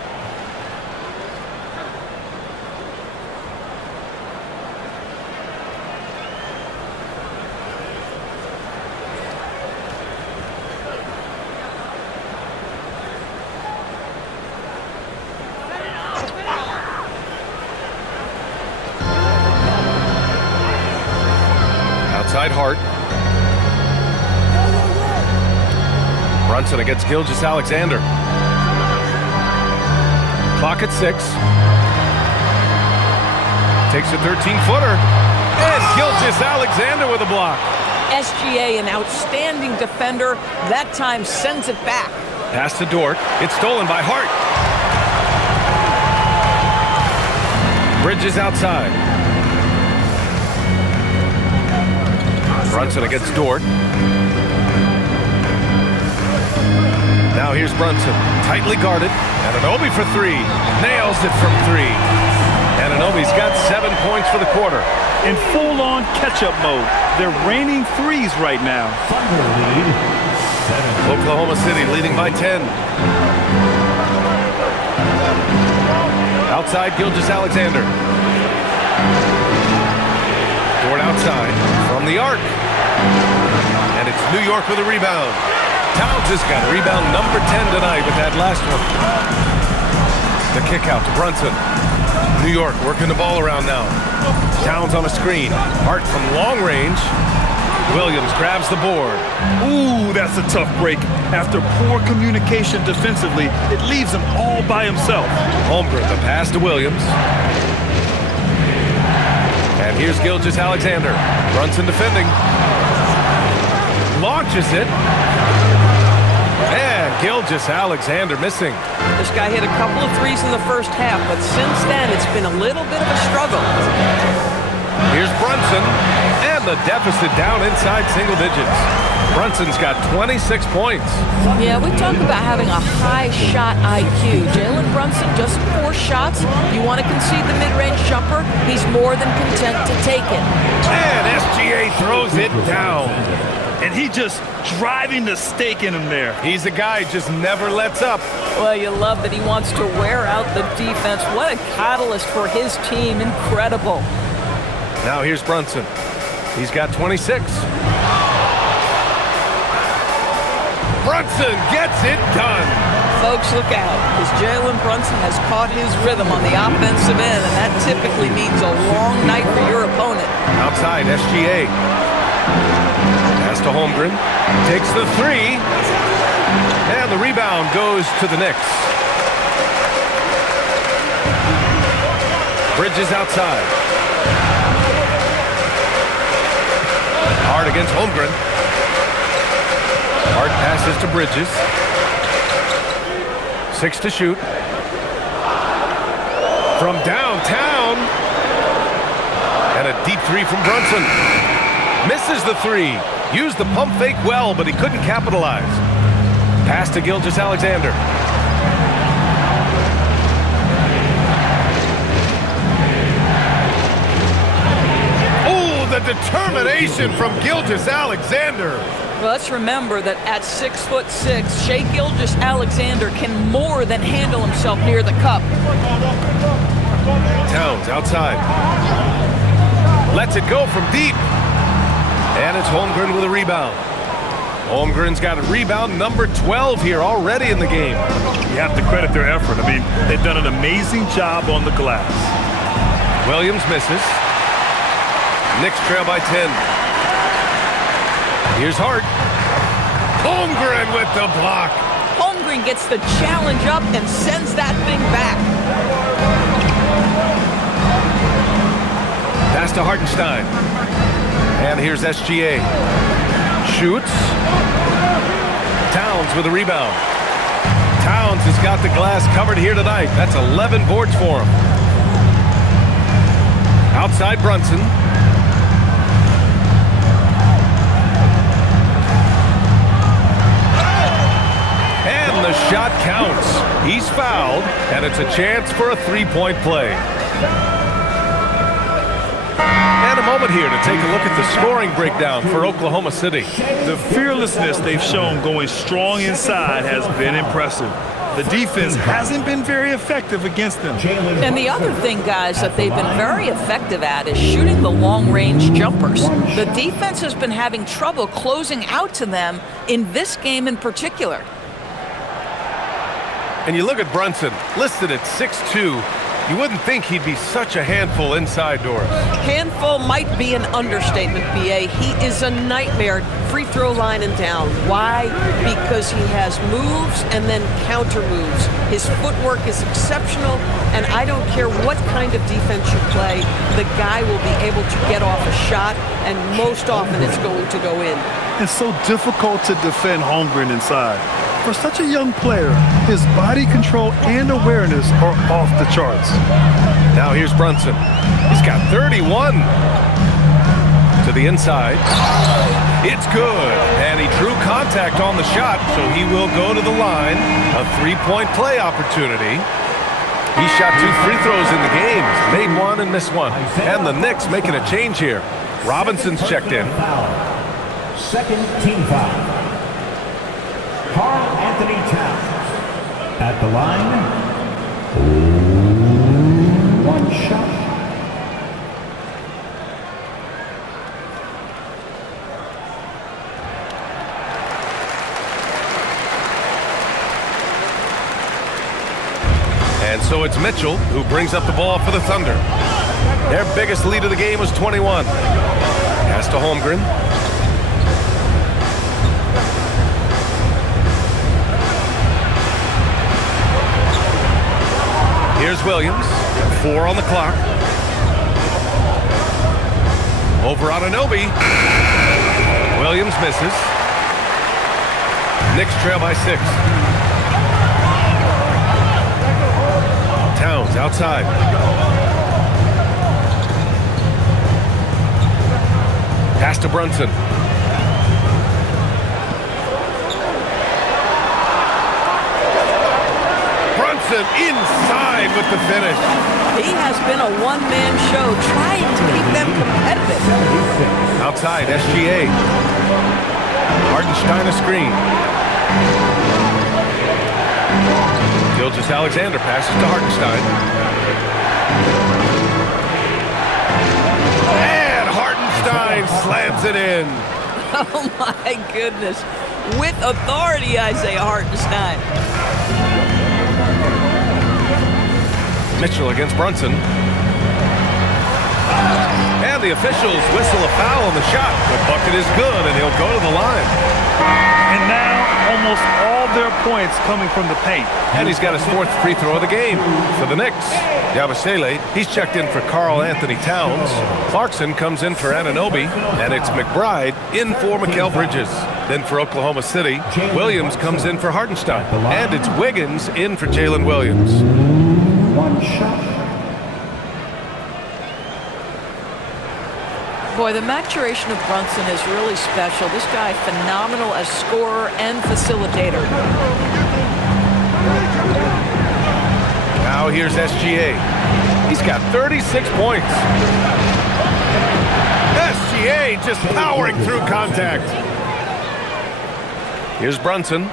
Outside Hart. Brunson against Gilgeous-Alexander. Clock at 6. Takes a 13-footer. And Gilgeous-Alexander with a block. SGA, an outstanding defender, that time sends it back. Pass to Dort. It's stolen by Hart. Bridges outside. Brunson against Dort. Now here's Brunson, tightly guarded. Anunoby for 3. Nails it from 3. Anunoby's got 7 points for the quarter. In full-on catch-up mode. They're raining threes right now. Thunder lead 7. Oklahoma City leading by 10. Outside, Gilgeous-Alexander. Dort outside from the arc. And it's New York with a rebound. Towns has got rebound number 10 tonight with that last one. The kick out to Brunson. New York working the ball around now. Towns on a screen. Hart from long range. Williams grabs the board. Ooh, that's a tough break. After poor communication defensively, it leaves him all by himself. Holmgren, the pass to Williams. And here's Gilgeous-Alexander. Brunson defending. Launches it. And Gilgeous-Alexander missing. This guy hit a couple of threes in the first half, but since then it's been a little bit of a struggle. Here's Brunson, and the deficit down inside single digits. Brunson's got 26 points. Yeah, we talk about having a high shot IQ. Jalen Brunson, just 4 shots. You want to concede the mid-range jumper, he's more than content to take it. And SGA throws it down. And he just driving the stake in him there. He's a guy who just never lets up. Well, you love that he wants to wear out the defense. What a catalyst for his team. Incredible. Now here's Brunson. He's got 26. Brunson gets it done. Folks, look out, because Jalen Brunson has caught his rhythm on the offensive end, and that typically means a long night for your opponent. Outside, SGA. Pass to Holmgren. Takes the 3. And the rebound goes to the Knicks. Bridges outside. Hart against Holmgren. Hart passes to Bridges. 6 to shoot. From downtown. And a deep 3 from Brunson. Misses the 3. Used the pump fake well, but he couldn't capitalize. Pass to Gilgeous-Alexander. Oh, the determination from Gilgeous-Alexander. Well, let's remember that at 6'6", Shai Gilgeous-Alexander can more than handle himself near the cup. Towns outside. Lets it go from deep. And it's Holmgren with a rebound. Holmgren's got a rebound number 12 here already in the game. You have to credit their effort. I mean, they've done an amazing job on the glass. Williams misses. Knicks trail by 10. Here's Hart. Holmgren with the block. Holmgren gets the challenge up and sends that thing back. Pass to Hartenstein. And here's SGA. Shoots. Towns with a rebound. Towns has got the glass covered here tonight. That's 11 boards for him. Outside Brunson. And the shot counts. He's fouled, and it's a chance for a 3-point play. And a moment here to take a look at the scoring breakdown for Oklahoma City. The fearlessness they've shown going strong inside has been impressive. The defense hasn't been very effective against them. And the other thing, guys, that they've been very effective at is shooting the long-range jumpers. The defense has been having trouble closing out to them in this game in particular. And you look at Brunson, listed at 6'2". You wouldn't think he'd be such a handful inside doors. Handful might be an understatement, B.A. He is a nightmare, free throw line and down. Why? Because he has moves and then counter moves. His footwork is exceptional, and I don't care what kind of defense you play, the guy will be able to get off a shot, and most often it's going to go in. It's so difficult to defend Holmgren inside. For such a young player, his body control and awareness are off the charts. Now here's Brunson. He's got 31. To the inside. It's good. And he drew contact on the shot, so he will go to the line. A 3-point play opportunity. He shot 2 free throws in the game. Made 1 and missed 1. And the Knicks making a change here. Robinson's checked in. Second team foul. Karl Anthony Towns at the line. So it's Mitchell who brings up the ball for the Thunder. Their biggest lead of the game was 21. Pass to Holmgren. Here's Williams. 4 on the clock. Over Anunoby. Williams misses. Knicks trail by 6. Towns outside. Pass to Brunson. Brunson inside with the finish. He has been a one-man show trying to keep them competitive. Outside, SGA. Hartenstein a screen. Gilgeous-Alexander passes to Hartenstein. And Hartenstein slams it in. Oh, my goodness. With authority, Isaiah Hartenstein. Mitchell against Brunson. And the officials whistle a foul on the shot. The bucket is good, and he'll go to the line. And now almost all their points coming from the paint. And he's got his 4th free throw of the game for the Knicks. Yabusele, he's checked in for Karl Anthony Towns. Clarkson comes in for Anunoby, and it's McBride in for Mikal Bridges. Then for Oklahoma City, Williams comes in for Hartenstein. And it's Wiggins in for Jalen Williams. One shot. Boy, the maturation of Brunson is really special. This guy, phenomenal as scorer and facilitator. Now here's SGA. He's got 36 points. SGA just powering through contact. Here's Brunson.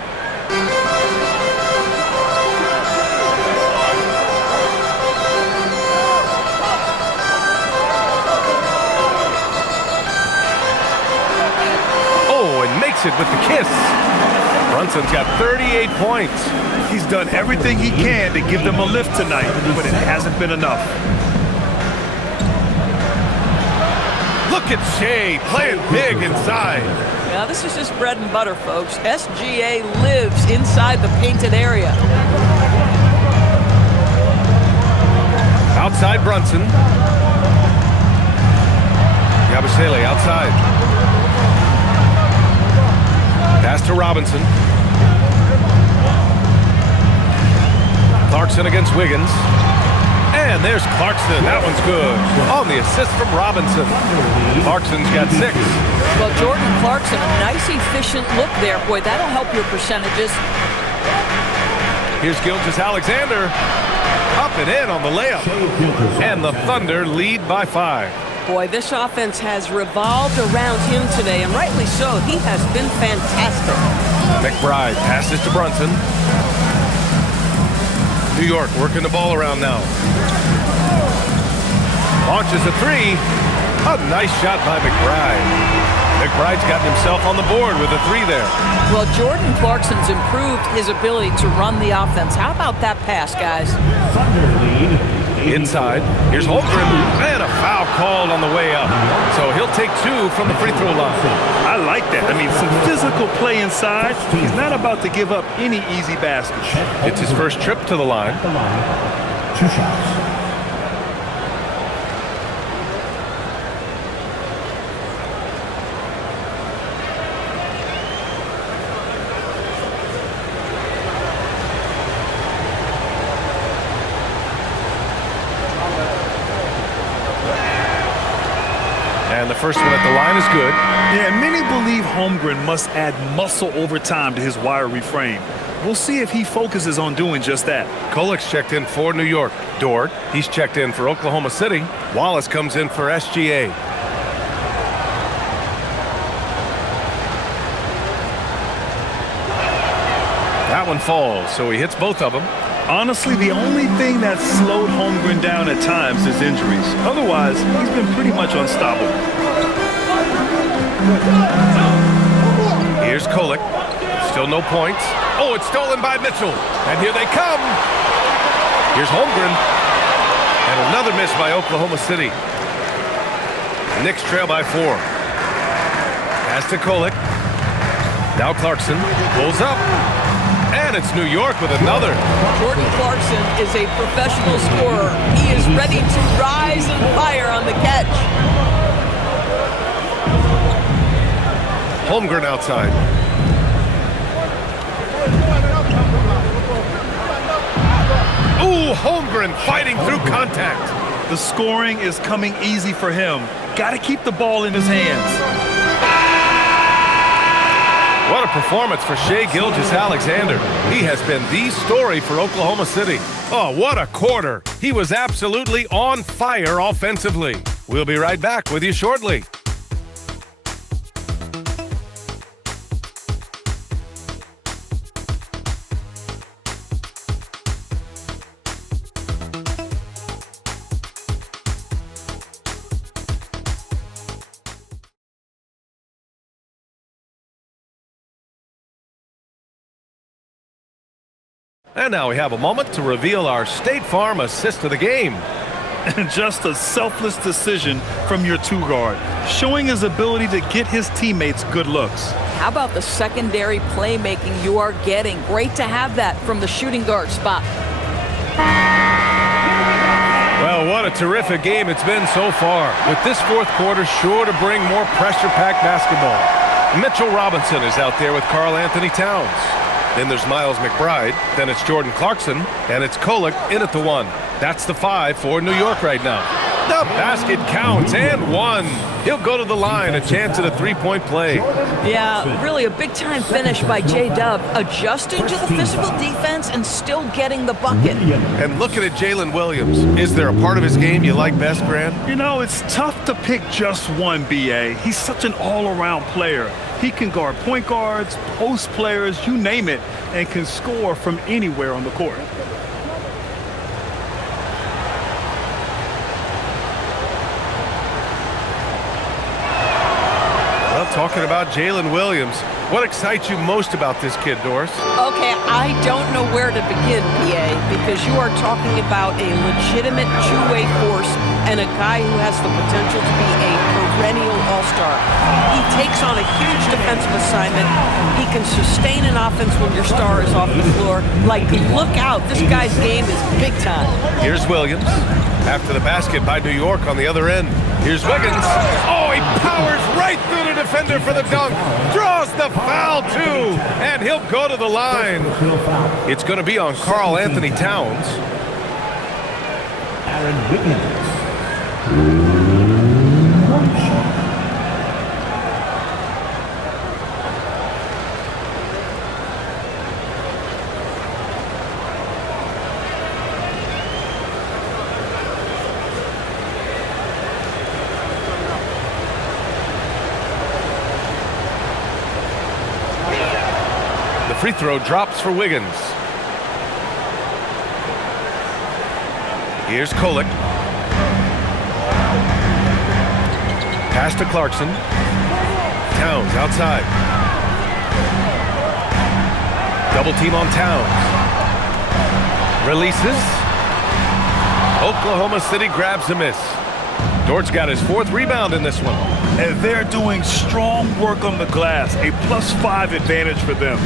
It with the kiss. Brunson's got 38 points. He's done everything he can to give them a lift tonight, but it hasn't been enough. Look at Shea playing big inside. Now this is just bread and butter, folks. SGA lives inside the painted area. Outside Brunson. Yabusele outside. Pass to Robinson. Clarkson against Wiggins. And there's Clarkson. That one's good. On the assist from Robinson. Clarkson's got 6. Well, Jordan Clarkson, a nice, efficient look there. Boy, that'll help your percentages. Here's Gilgeous-Alexander. Up and in on the layup. And the Thunder lead by 5. Boy, this offense has revolved around him today, and rightly so. He has been fantastic. McBride passes to Brunson. New York working the ball around now. Launches a 3. A nice shot by McBride. McBride's gotten himself on the board with a 3 there. Well, Jordan Clarkson's improved his ability to run the offense. How about that pass, guys? Thunder lead. Inside, here's Holmgren, and a foul called on the way up. So he'll take 2 from the free throw line. I like that. I mean, some physical play inside. He's not about to give up any easy baskets. It's his first trip to the line. 2 shots. And the first one at the line is good. Yeah, many believe Holmgren must add muscle over time to his wiry frame. We'll see if he focuses on doing just that. Kolik's checked in for New York. Dort, he's checked in for Oklahoma City. Wallace comes in for SGA. That one falls, so he hits both of them. Honestly, the only thing that slowed Holmgren down at times is injuries. Otherwise, he's been pretty much unstoppable. Here's Kolik. Still no points. Oh, it's stolen by Mitchell. And here they come. Here's Holmgren. And another miss by Oklahoma City. Knicks trail by 4. Pass to Kolek. Now Clarkson pulls up. And it's New York with another. Jordan Clarkson is a professional scorer. He is ready to rise and fire on the catch. Holmgren outside. Ooh, Holmgren fighting through contact. The scoring is coming easy for him. Got to keep the ball in his hands. What a performance for Shai Gilgeous-Alexander. He has been the story for Oklahoma City. Oh, what a quarter. He was absolutely on fire offensively. We'll be right back with you shortly. And now we have a moment to reveal our State Farm assist of the game. And just a selfless decision from your two-guard, showing his ability to get his teammates good looks. How about the secondary playmaking you are getting? Great to have that from the shooting guard spot. Well, what a terrific game it's been so far. With this fourth quarter sure to bring more pressure-packed basketball. Mitchell Robinson is out there with Karl Anthony Towns. Then there's Miles McBride, then it's Jordan Clarkson, and it's Kolek in at the 1. That's the 5 for New York right now. The basket counts, and 1. He'll go to the line, a chance at a three-point play. Yeah, really a big-time finish by J-Dub, adjusting to the physical defense and still getting the bucket. And looking at Jalen Williams, is there a part of his game you like best, Grant? You know, it's tough to pick just one, B.A. He's such an all-around player. He can guard point guards, post players, you name it, and can score from anywhere on the court. Well, talking about Jalen Williams, what excites you most about this kid, Doris? Okay, I don't know where to begin, PA, because you are talking about a legitimate two-way force and a guy who has the potential to be a perennial all-star. He takes on a huge defensive assignment. He can sustain an offense when your star is off the floor. Like, look out, this guy's game is big time. Here's Williams. After the basket by New York on the other end. Here's Wiggins. Oh, he powers right through the defender for the dunk. Draws the foul, too. And he'll go to the line. It's going to be on Karl Anthony Towns. Aaron Wiggins. The free throw drops for Wiggins. Here's Kolek. Pass to Clarkson. Towns outside. Double team on Towns. Releases. Oklahoma City grabs a miss. Dort's got his 4th rebound in this one. And they're doing strong work on the glass, a +5 advantage for them.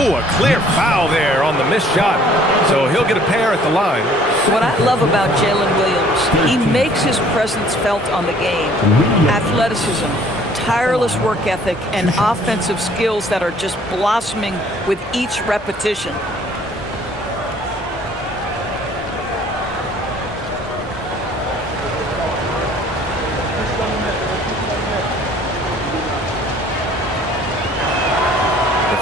Oh, a clear foul there on the missed shot. So he'll get a pair at the line. What I love about Jalen Williams, he makes his presence felt on the game. Athleticism, tireless work ethic, and offensive skills that are just blossoming with each repetition.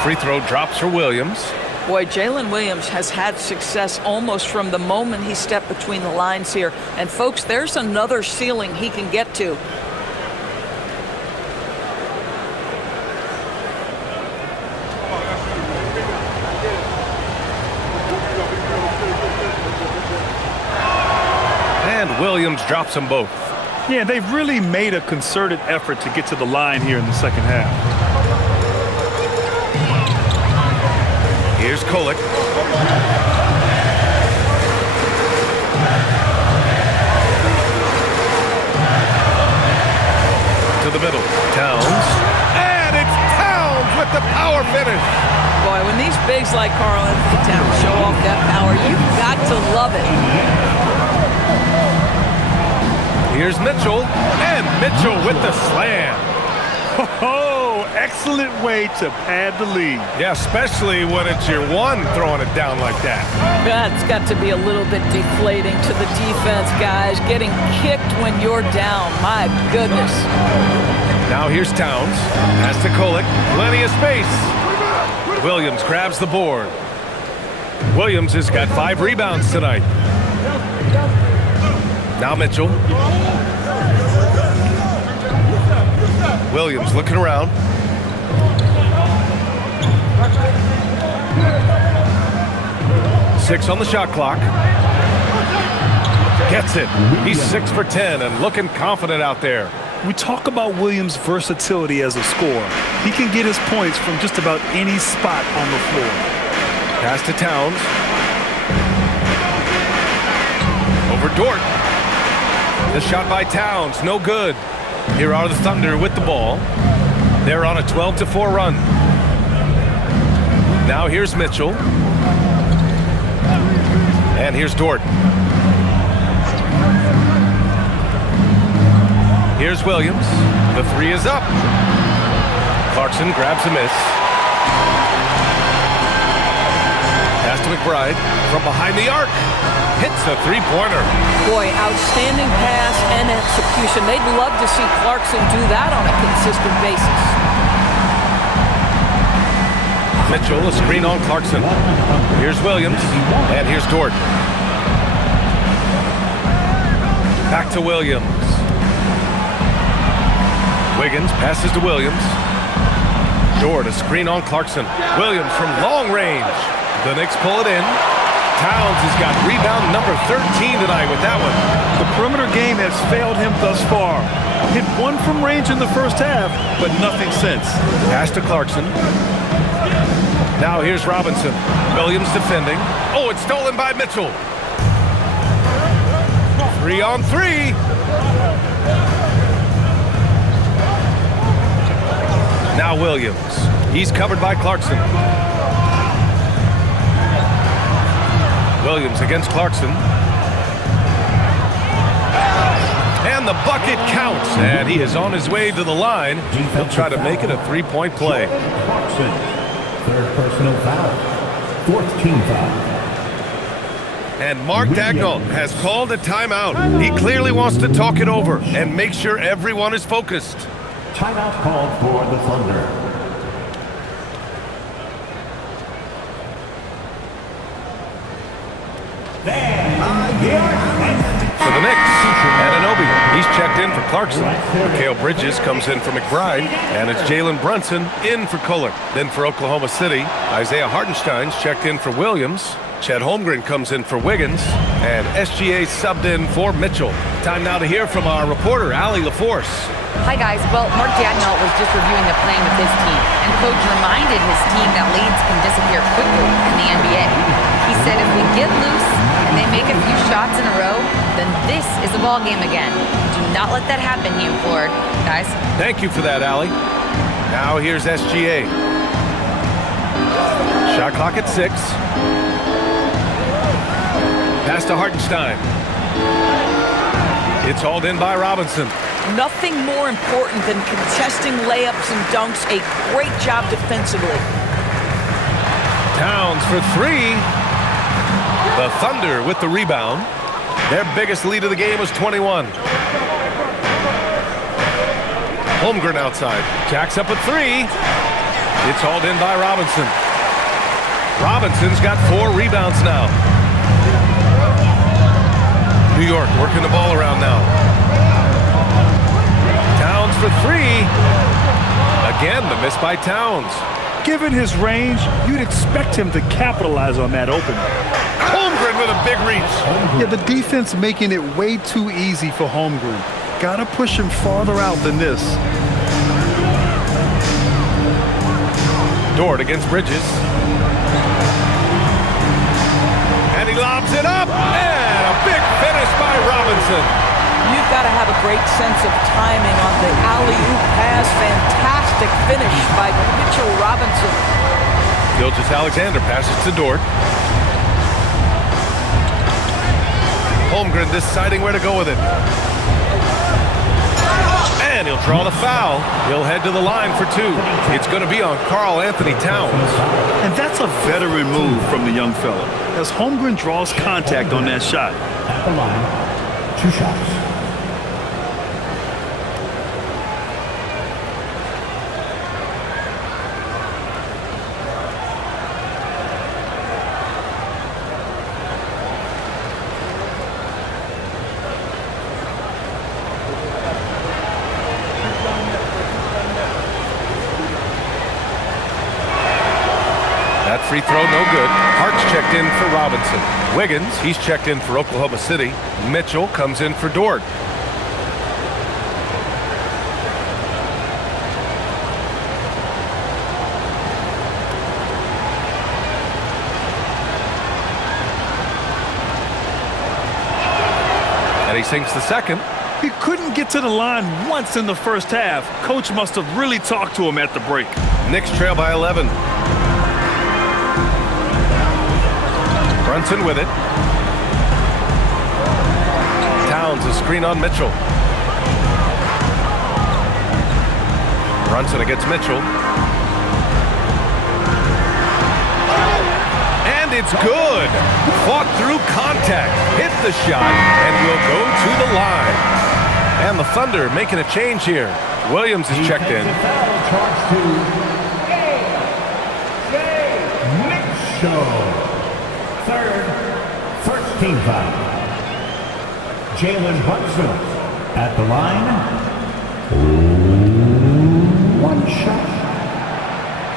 Free throw drops for Williams. Boy, Jalen Williams has had success almost from the moment he stepped between the lines here. And folks, there's another ceiling he can get to. And Williams drops them both. Yeah, they've really made a concerted effort to get to the line here in the second half. Here's Here's Kolek. To the middle. Towns. And it's Towns with the power finish. Boy, when these bigs like Karl Anthony Towns show off that power, you've got to love it. Here's Mitchell. And Mitchell with the slam. Oh, excellent way to pad the lead. Yeah, especially when it's your one throwing it down like that. That's got to be a little bit deflating to the defense, guys. Getting kicked when you're down. My goodness. Now here's Towns. Pass to Kolek. Plenty of space. Williams grabs the board. Williams has got 5 rebounds tonight. Now Mitchell. Williams looking around. Six on the shot clock. Gets it. He's 6 for 10 and looking confident out there. We talk about Williams' versatility as a scorer. He can get his points from just about any spot on the floor. Pass to Towns. Over Dort. The shot by Towns, no good. Here are the Thunder with the ball. They're on a 12-4 run. Now here's Mitchell. And here's Dort. Here's Williams. The 3 is up. Clarkson grabs a miss. Pass to McBride from behind the arc. Hits a 3-pointer. Boy, outstanding pass and execution. They'd love to see Clarkson do that on a consistent basis. Mitchell, a screen on Clarkson. Here's Williams, and here's Dort. Back to Williams. Wiggins passes to Williams. Dort, a screen on Clarkson. Williams from long range. The Knicks pull it in. Towns has got rebound number 13 tonight with that one. The perimeter game has failed him thus far. Hit 1 from range in the first half, but nothing since. Pass to Clarkson. Now here's Robinson. Williams defending. Oh, it's stolen by Mitchell. 3 on 3. Now Williams. He's covered by Clarkson. Williams against Clarkson. And the bucket counts. And he is on his way to the line. He'll try to make it a 3-point play. Clarkson, 3rd personal foul, 4th team foul. And Mark Dagnall has called a timeout. He clearly wants to talk it over and make sure everyone is focused. Timeout called for the Thunder. For the Knicks, Anunoby. He's checked in for Clarkson. Mikal Bridges comes in for McBride. And it's Jalen Brunson in for Kolek. Then for Oklahoma City, Isaiah Hartenstein's checked in for Williams. Chet Holmgren comes in for Wiggins. And SGA subbed in for Mitchell. Time now to hear from our reporter, Allie LaForce. Hi, guys. Well, Mark Dagnall was just reviewing the playing with his team, and Coach reminded his team that leads can disappear quickly in the NBA. He said if we get loose and they make a few shots in a row, then this is a ball game again. Do not let that happen, he implored. Guys? Thank you for that, Allie. Now here's SGA. Shot clock at 6. Pass to Hartenstein. It's hauled in by Robinson. Nothing more important than contesting layups and dunks. A great job defensively. Towns for 3. The Thunder with the rebound. Their biggest lead of the game was 21. Holmgren outside. Jacks up a 3. It's hauled in by Robinson. Robinson's got 4 rebounds now. New York working the ball around now. Towns for 3. Again, the miss by Towns. Given his range, you'd expect him to capitalize on that opening. Holmgren with a big reach. Yeah, the defense making it way too easy for Holmgren. Gotta push him farther out than this. Dort against Bridges. lobs it up, and a big finish by Robinson. You've got to have a great sense of timing on the alley-oop pass. Fantastic finish by Mitchell Robinson. Gilgeous-Alexander passes to Dort. Holmgren deciding where to go with it. And he'll draw the foul. He'll head to the line for two. It's going to be on Karl Anthony Towns. And that's a veteran move from the young fella, as Holmgren draws contact on that shot. At the line, 2 shots. Free throw, no good. Hart's checked in for Robinson. Wiggins, he's checked in for Oklahoma City. Mitchell comes in for Dort. And he sinks the second. He couldn't get to the line once in the first half. Coach must have really talked to him at the break. Knicks trail by 11. Brunson with it. Towns a screen on Mitchell. Brunson against Mitchell. And it's good. Fought through contact. Hit the shot and will go to the line. And the Thunder making a change here. Williams is checked in. Charge to Mitchell. Third, first team foul. Jalen Brunson at the line. 1 shot.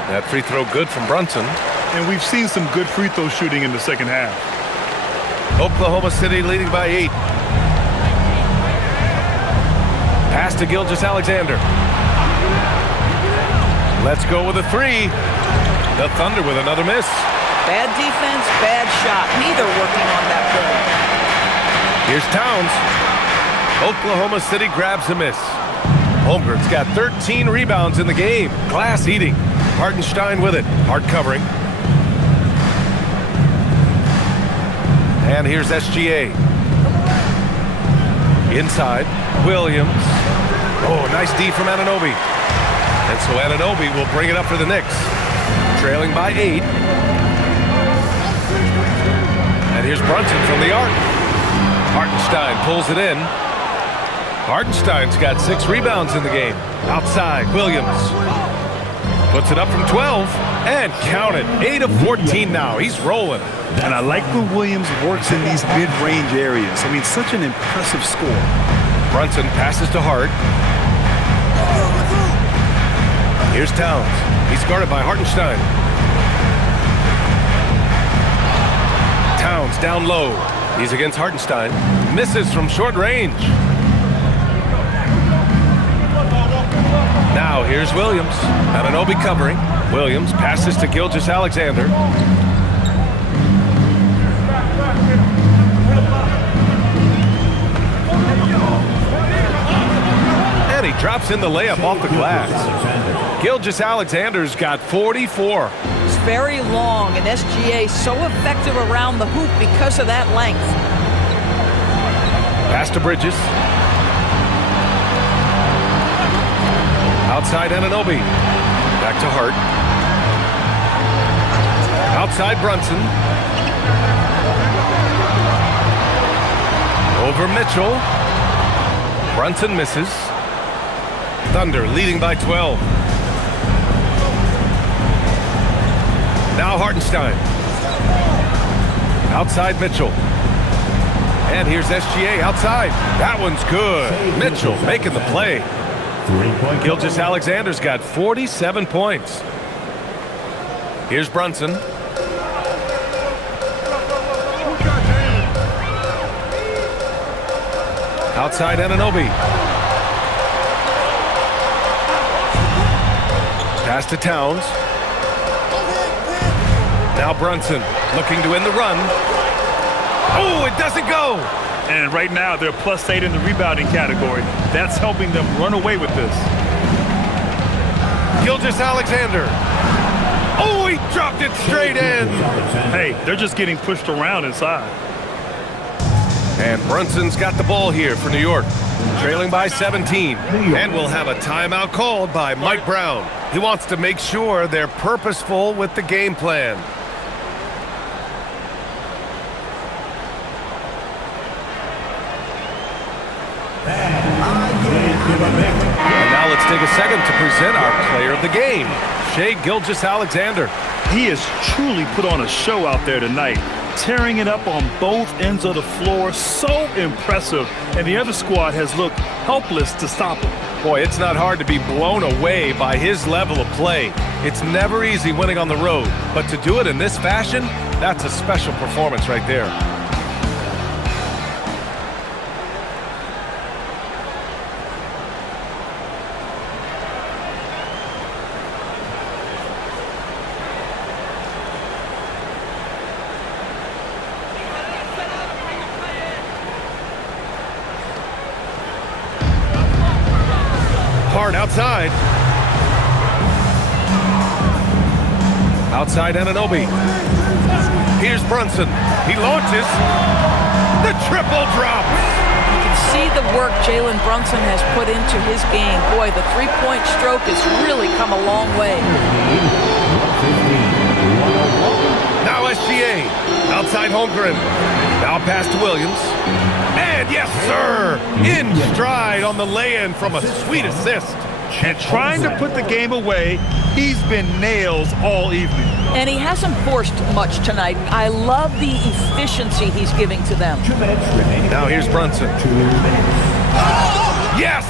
That free throw good from Brunson. And we've seen some good free throw shooting in the second half. Oklahoma City leading by 8. Pass to Gilgeous-Alexander. Let's go with a 3. The Thunder with another miss. Bad defense, bad shot. Neither working on that play. Here's Towns. Oklahoma City grabs a miss. Holmgren's got 13 rebounds in the game. Glass eating. Hartenstein with it. Hard covering. And here's SGA. Inside. Williams. Oh, nice D from Anunoby. And so Anunoby will bring it up for the Knicks. Trailing by 8. And here's Brunson from the arc. Hartenstein pulls it in. Hartenstein's got 6 rebounds in the game. Outside, Williams. Puts it up from 12. And count it. 8 of 14 now. He's rolling. And I like when Williams works in these mid-range areas. I mean, such an impressive score. Brunson passes to Hart. Here's Towns. He's guarded by Hartenstein. Towns down low. He's against Hartenstein. Misses from short range. Now here's Williams. Anunoby covering. Williams passes to Gilgeous-Alexander. And he drops in the layup off the glass. Gilgeous-Alexander's got 44. It's very long, and SGA so effective around the hoop because of that length. Pass to Bridges. Outside Anunoby. Back to Hart. Outside Brunson. Over Mitchell. Brunson misses. Thunder leading by 12. Now Hartenstein. Outside Mitchell. And here's SGA outside. That one's good. Mitchell making the play. Gilgeous-Alexander's got 47 points. Here's Brunson. Outside Anunoby. Pass to Towns. Now Brunson looking to end the run. Oh, it doesn't go. And right now, they're +8 in the rebounding category. That's helping them run away with this. Gilgeous-Alexander. Oh, he dropped it straight in. Hey, they're just getting pushed around inside. And Brunson's got the ball here for New York, trailing by 17. And we'll have a timeout called by Mike Brown. He wants to make sure they're purposeful with the game plan. And now let's take a second to present our player of the game, Shai Gilgeous-Alexander. He has truly put on a show out there tonight, tearing it up on both ends of the floor. So impressive. And the other squad has looked helpless to stop him. Boy, it's not hard to be blown away by his level of play. It's never easy winning on the road, but to do it in this fashion, that's a special performance right there. Hard outside. Outside Anunoby. Here's Brunson. He launches. The triple drop. You can see the work Jalen Brunson has put into his game. Boy, the three-point stroke has really come a long way. Now SGA. Outside Holmgren. Now pass to Williams. And yes, sir! In stride on the lay-in from a sweet assist. And trying to put the game away, he's been nails all evening. And he hasn't forced much tonight. I love the efficiency he's giving to them. Now here's Brunson. Yes!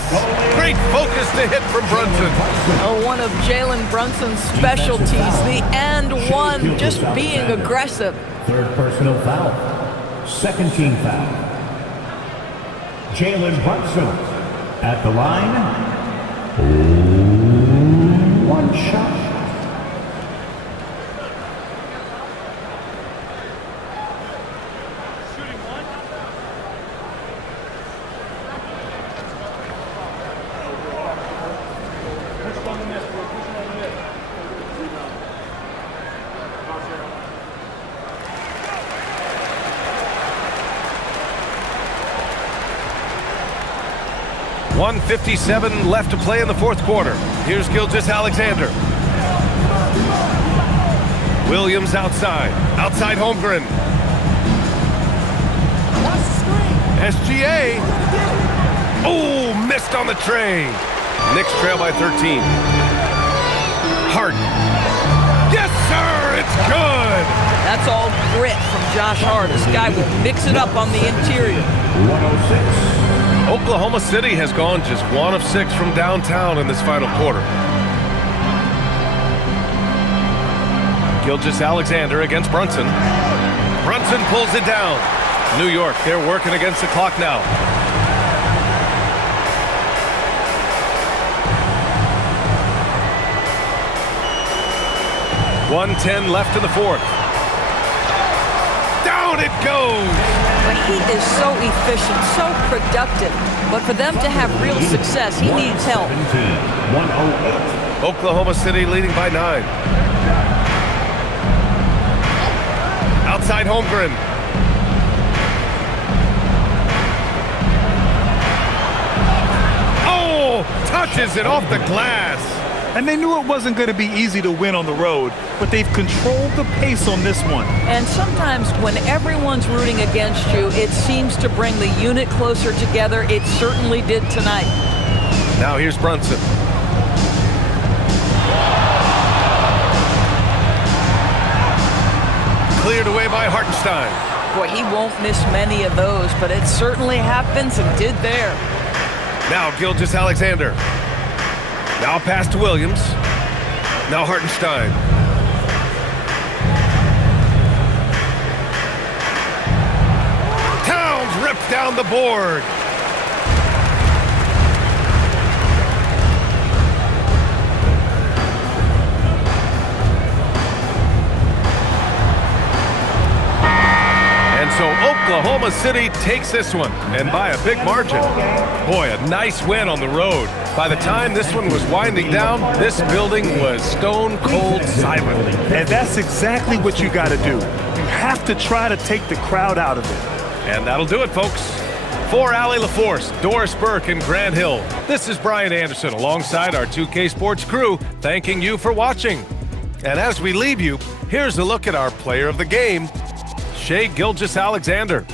Great focus to hit from Brunson. Oh, one of Jalen Brunson's specialties, the and one, just being aggressive. Third personal foul. Second team foul. Jalen Brunson at the line. One shot. Shooting one. 1:57 left to play in the fourth quarter. Here's Gilgeous-Alexander. Williams outside. Outside Holmgren. SGA. Oh, missed on the tray. Knicks trail by 13. Harden. Yes, sir, it's good. That's all grit from Josh Hart. This guy would mix it up on the interior. 106. Oklahoma City has gone just 1 of 6 from downtown in this final quarter. Gilgeous-Alexander against Brunson. Brunson pulls it down. New York, they're working against the clock now. .110 left in the fourth. Down it goes! But he is so efficient, so productive. But for them to have real success, he needs help. 108. Oklahoma City leading by 9. Outside Holmgren. Oh, touches it off the glass. And they knew it wasn't going to be easy to win on the road, but they've controlled the pace on this one. And sometimes when everyone's rooting against you, it seems to bring the unit closer together. It certainly did tonight. Now here's Brunson. Cleared away by Hartenstein. Boy, he won't miss many of those, but it certainly happens and did there. Now Gilgeous-Alexander. Now pass to Williams. Now Hartenstein. Towns ripped down the board. And so Oklahoma City takes this one, and by a big margin. Boy, a nice win on the road. By the time this one was winding down, this building was stone cold silent. And that's exactly what you got to do. You have to try to take the crowd out of it. And that'll do it, folks. For Allie LaForce, Doris Burke, and Grant Hill, this is Brian Anderson alongside our 2K Sports crew, thanking you for watching. And as we leave you, here's a look at our player of the game, Shai Gilgeous-Alexander.